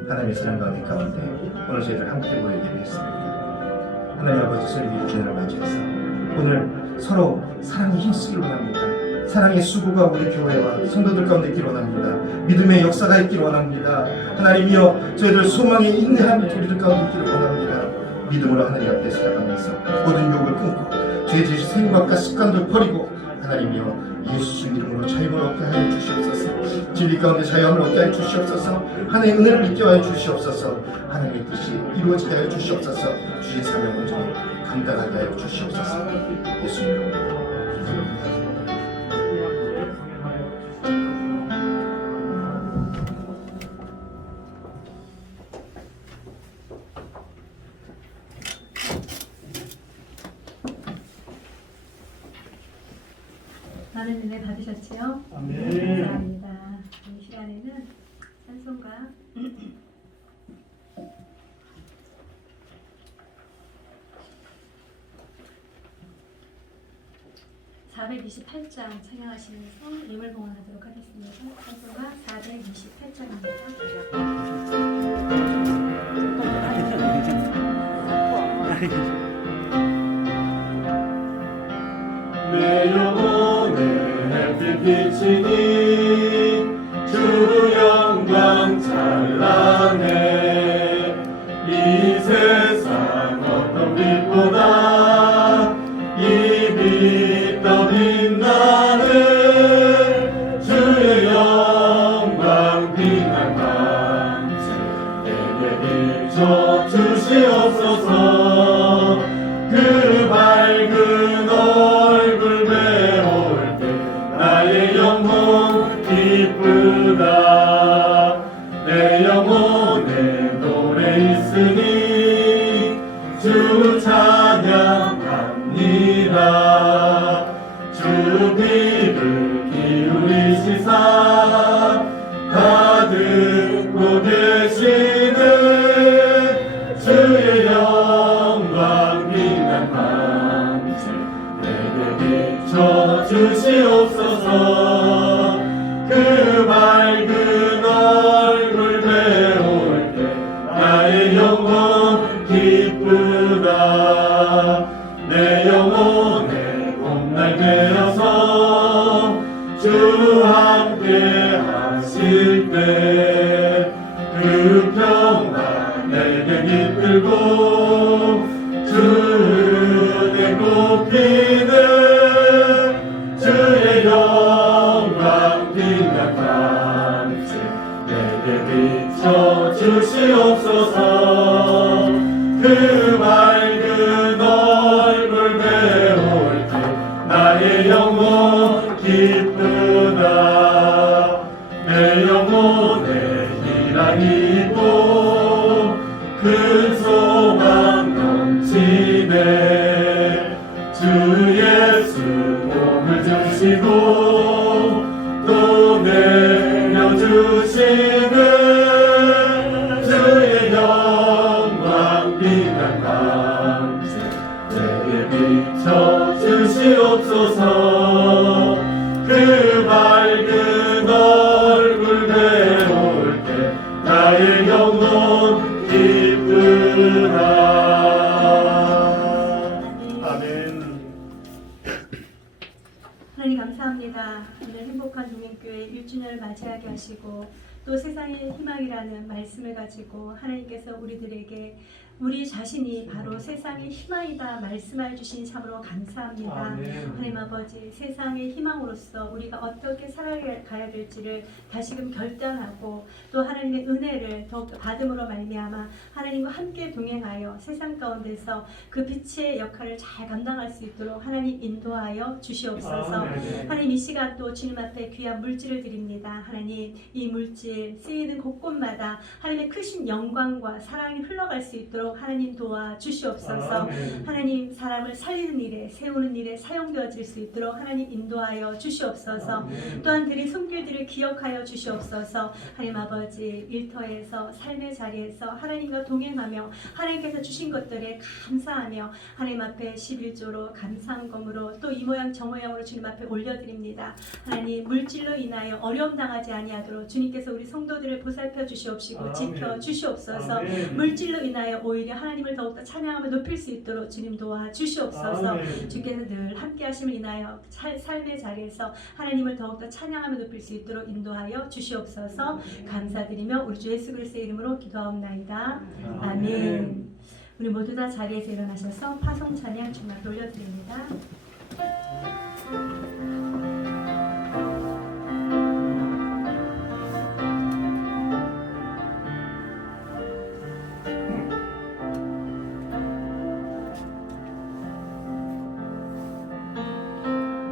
하나님의 사랑과 은혜 가운데 오늘 저희들 함께 모여 예배했습니다. 하나님 아버지 설교 주님을 맞이해서 오늘 서로 사랑에 힘쓰기를 원합니다. 사랑의 수고가 우리 교회와 성도들 가운데 있기를 원합니다. 믿음의 역사가 있기를 원합니다. 하나님이여, 저희들 소망에 인내한 우리들 가운데 있기를 원합니다. 믿음으로 하나님 앞에 살아가면서 모든 욕을 끊고 죄 지으신 생각과 습관들 버리고 하나님이여, 예수 이름으로 자유를 얻게 하여 주시옵소서. 진리 가운데 자유함을 얻게 하여 주시옵소서. 하나님의 은혜를 믿게 하여 주시옵소서. 하나님의 뜻이 이루어지게 하여 주시옵소서. 주의 사명을 좀 감당하게 하여 주시옵소서. 예수 이름으로 기도합니다. 많은 은혜 받으셨지요? 아멘. 감사합니다. 이 시간에는 찬송가 428장 찬양하시면서 예물 봉헌하도록 하겠습니다. 찬송가 428장입니다. 내 영혼에 햇빛 비치니 주 영광 찬란해. 이 세상 어떤 빛보다 이 빛 더 빛나는 주의 영광 빛날 밤새 내게 비춰 주시옵소서. 그 밝은 얼굴 배울 때 나의 영혼 기쁘다. 끌고 주의 꽃피는 주의 영광 빛난 밤새 내게 비춰 주시옵소서. 그 맑은 얼굴 배울 때 나의 영혼 기쁘다. 내 영혼에 희락이고 큰 소망 넘치네. 주 예수 몸을 주시고 또 내려주시는 주의 영광 빛난 밤새 내게 비춰 주시옵소서. 그 밝은 얼굴 배울 때 나의 영혼 기쁘다. 아멘. 하나님 감사합니다. 오늘 행복한 동행교회 1주년을 맞이하게 하시고 또 세상의 희망이라는 말씀을 가지고 하나님께서 우리들에게 우리 자신이 바로 세상의 희망이다 말씀해 주신 참으로 감사합니다. 아멘. 하나님 아버지, 세상의 희망으로서 우리가 어떻게 살아가야 될지를 다시금 결단하고 또 하나님의 은혜를 더욱 받음으로 말미암아 하나님과 함께 동행하여 세상 가운데서 그 빛의 역할을 잘 감당할 수 있도록 하나님 인도하여 주시옵소서. 아멘. 하나님 이 시간 또 주님 앞에 귀한 물질을 드립니다. 하나님 이 물질 쓰이는 곳곳마다 하나님의 크신 영광과 사랑이 흘러갈 수 있도록 하나님 도와 주시옵소서. 아멘. 하나님 사람을 살리는 일에 세우는 일에 사용되어질 수 있도록 하나님 인도하여 주시옵소서. 아멘. 또한 드린 손길들을 기억하여 주시옵소서. 하나님 아버지, 일터에서 삶의 자리에서 하나님과 동행하며 하나님께서 주신 것들에 감사하며 하나님 앞에 11조로 감사함으로 또 이 모양 저 모양으로 주님 앞에 올려드립니다. 하나님 물질로 인하여 어려움 당하지 아니하도록 주님께서 우리 성도들을 보살펴 주시옵시고 아멘. 지켜 주시옵소서. 아멘. 물질로 인하여 오히려 하나님을 더욱더 찬양하며 높일 수 있도록 주님 도와 주시옵소서. 아멘. 주께서 늘 함께 하심을 인하여 삶의 자리에서 하나님을 더욱더 찬양하며 높일 수 있도록 인도하여 주시옵소서. 감사드리며 우리 주 예수 그리스도의 이름으로 기도하옵나이다. 아멘. 우리 모두 다 자리에서 일어나셔서 파송 찬양 주님 앞에 올려드립니다.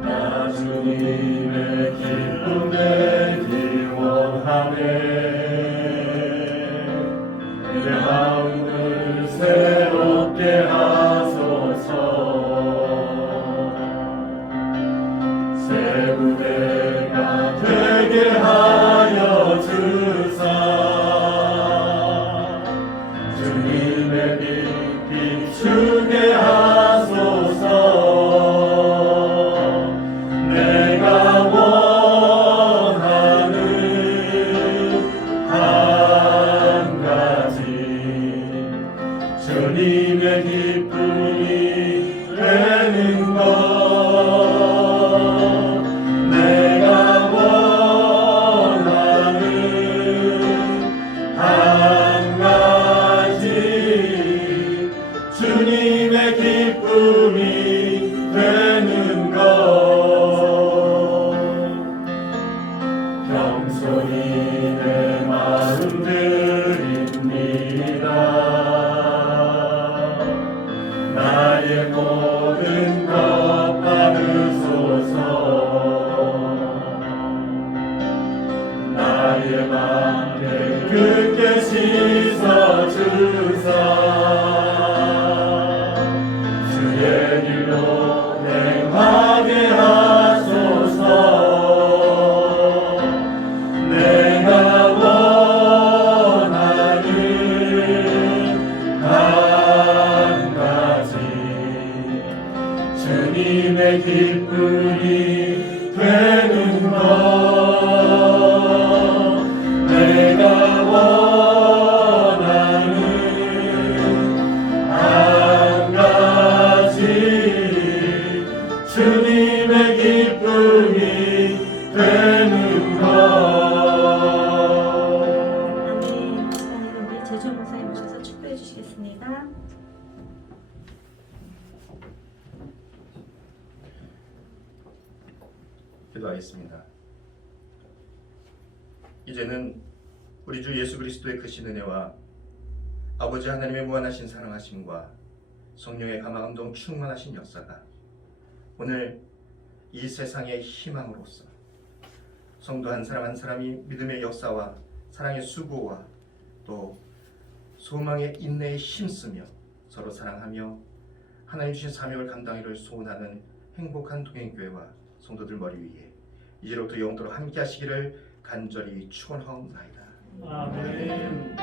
나 주님의 기쁨 내기 원하네. 내 마음을 새롭게 하소서. 새 부대가 되게 하여 주사. 주님의 빛 비추게 하소서. 내가 원하는 한 가지 주님의 기쁨이 되는 것. 내가 원하는 한 가지 주님의 기쁨이 되는 것. 겸손히 내 마음 드립니다. 나의 모든 것 받으소서. 나의 맘 깨끗게 씻어주사. 주의 길로 행하게 하소서. 내가 원하는 한 가지 주님의 기쁨이 되는 것. 내가 원하는 한 가지 주님의 기쁨이 되는 것. 아멘. 시간에 우리 제주 목사님 모셔서 축도해 주시겠습니다. 감사합니다. 기도하겠습니다. 이제는 우리 주 예수 그리스도의 크신 은혜와 아버지 하나님의 무한하신 사랑하심과 성령의 감화감동 충만하신 역사가 오늘 이 세상의 희망으로서 성도 한 사람 한 사람이 믿음의 역사와 사랑의 수고와 또 소망의 인내에 힘쓰며 서로 사랑하며 하나님 주신 사명을 감당하기를 소원하는 행복한 동행교회와 성도들 머리 위에 이제로부터 영원토록 함께 하시기를 간절히 축원하옵나이다. 아멘.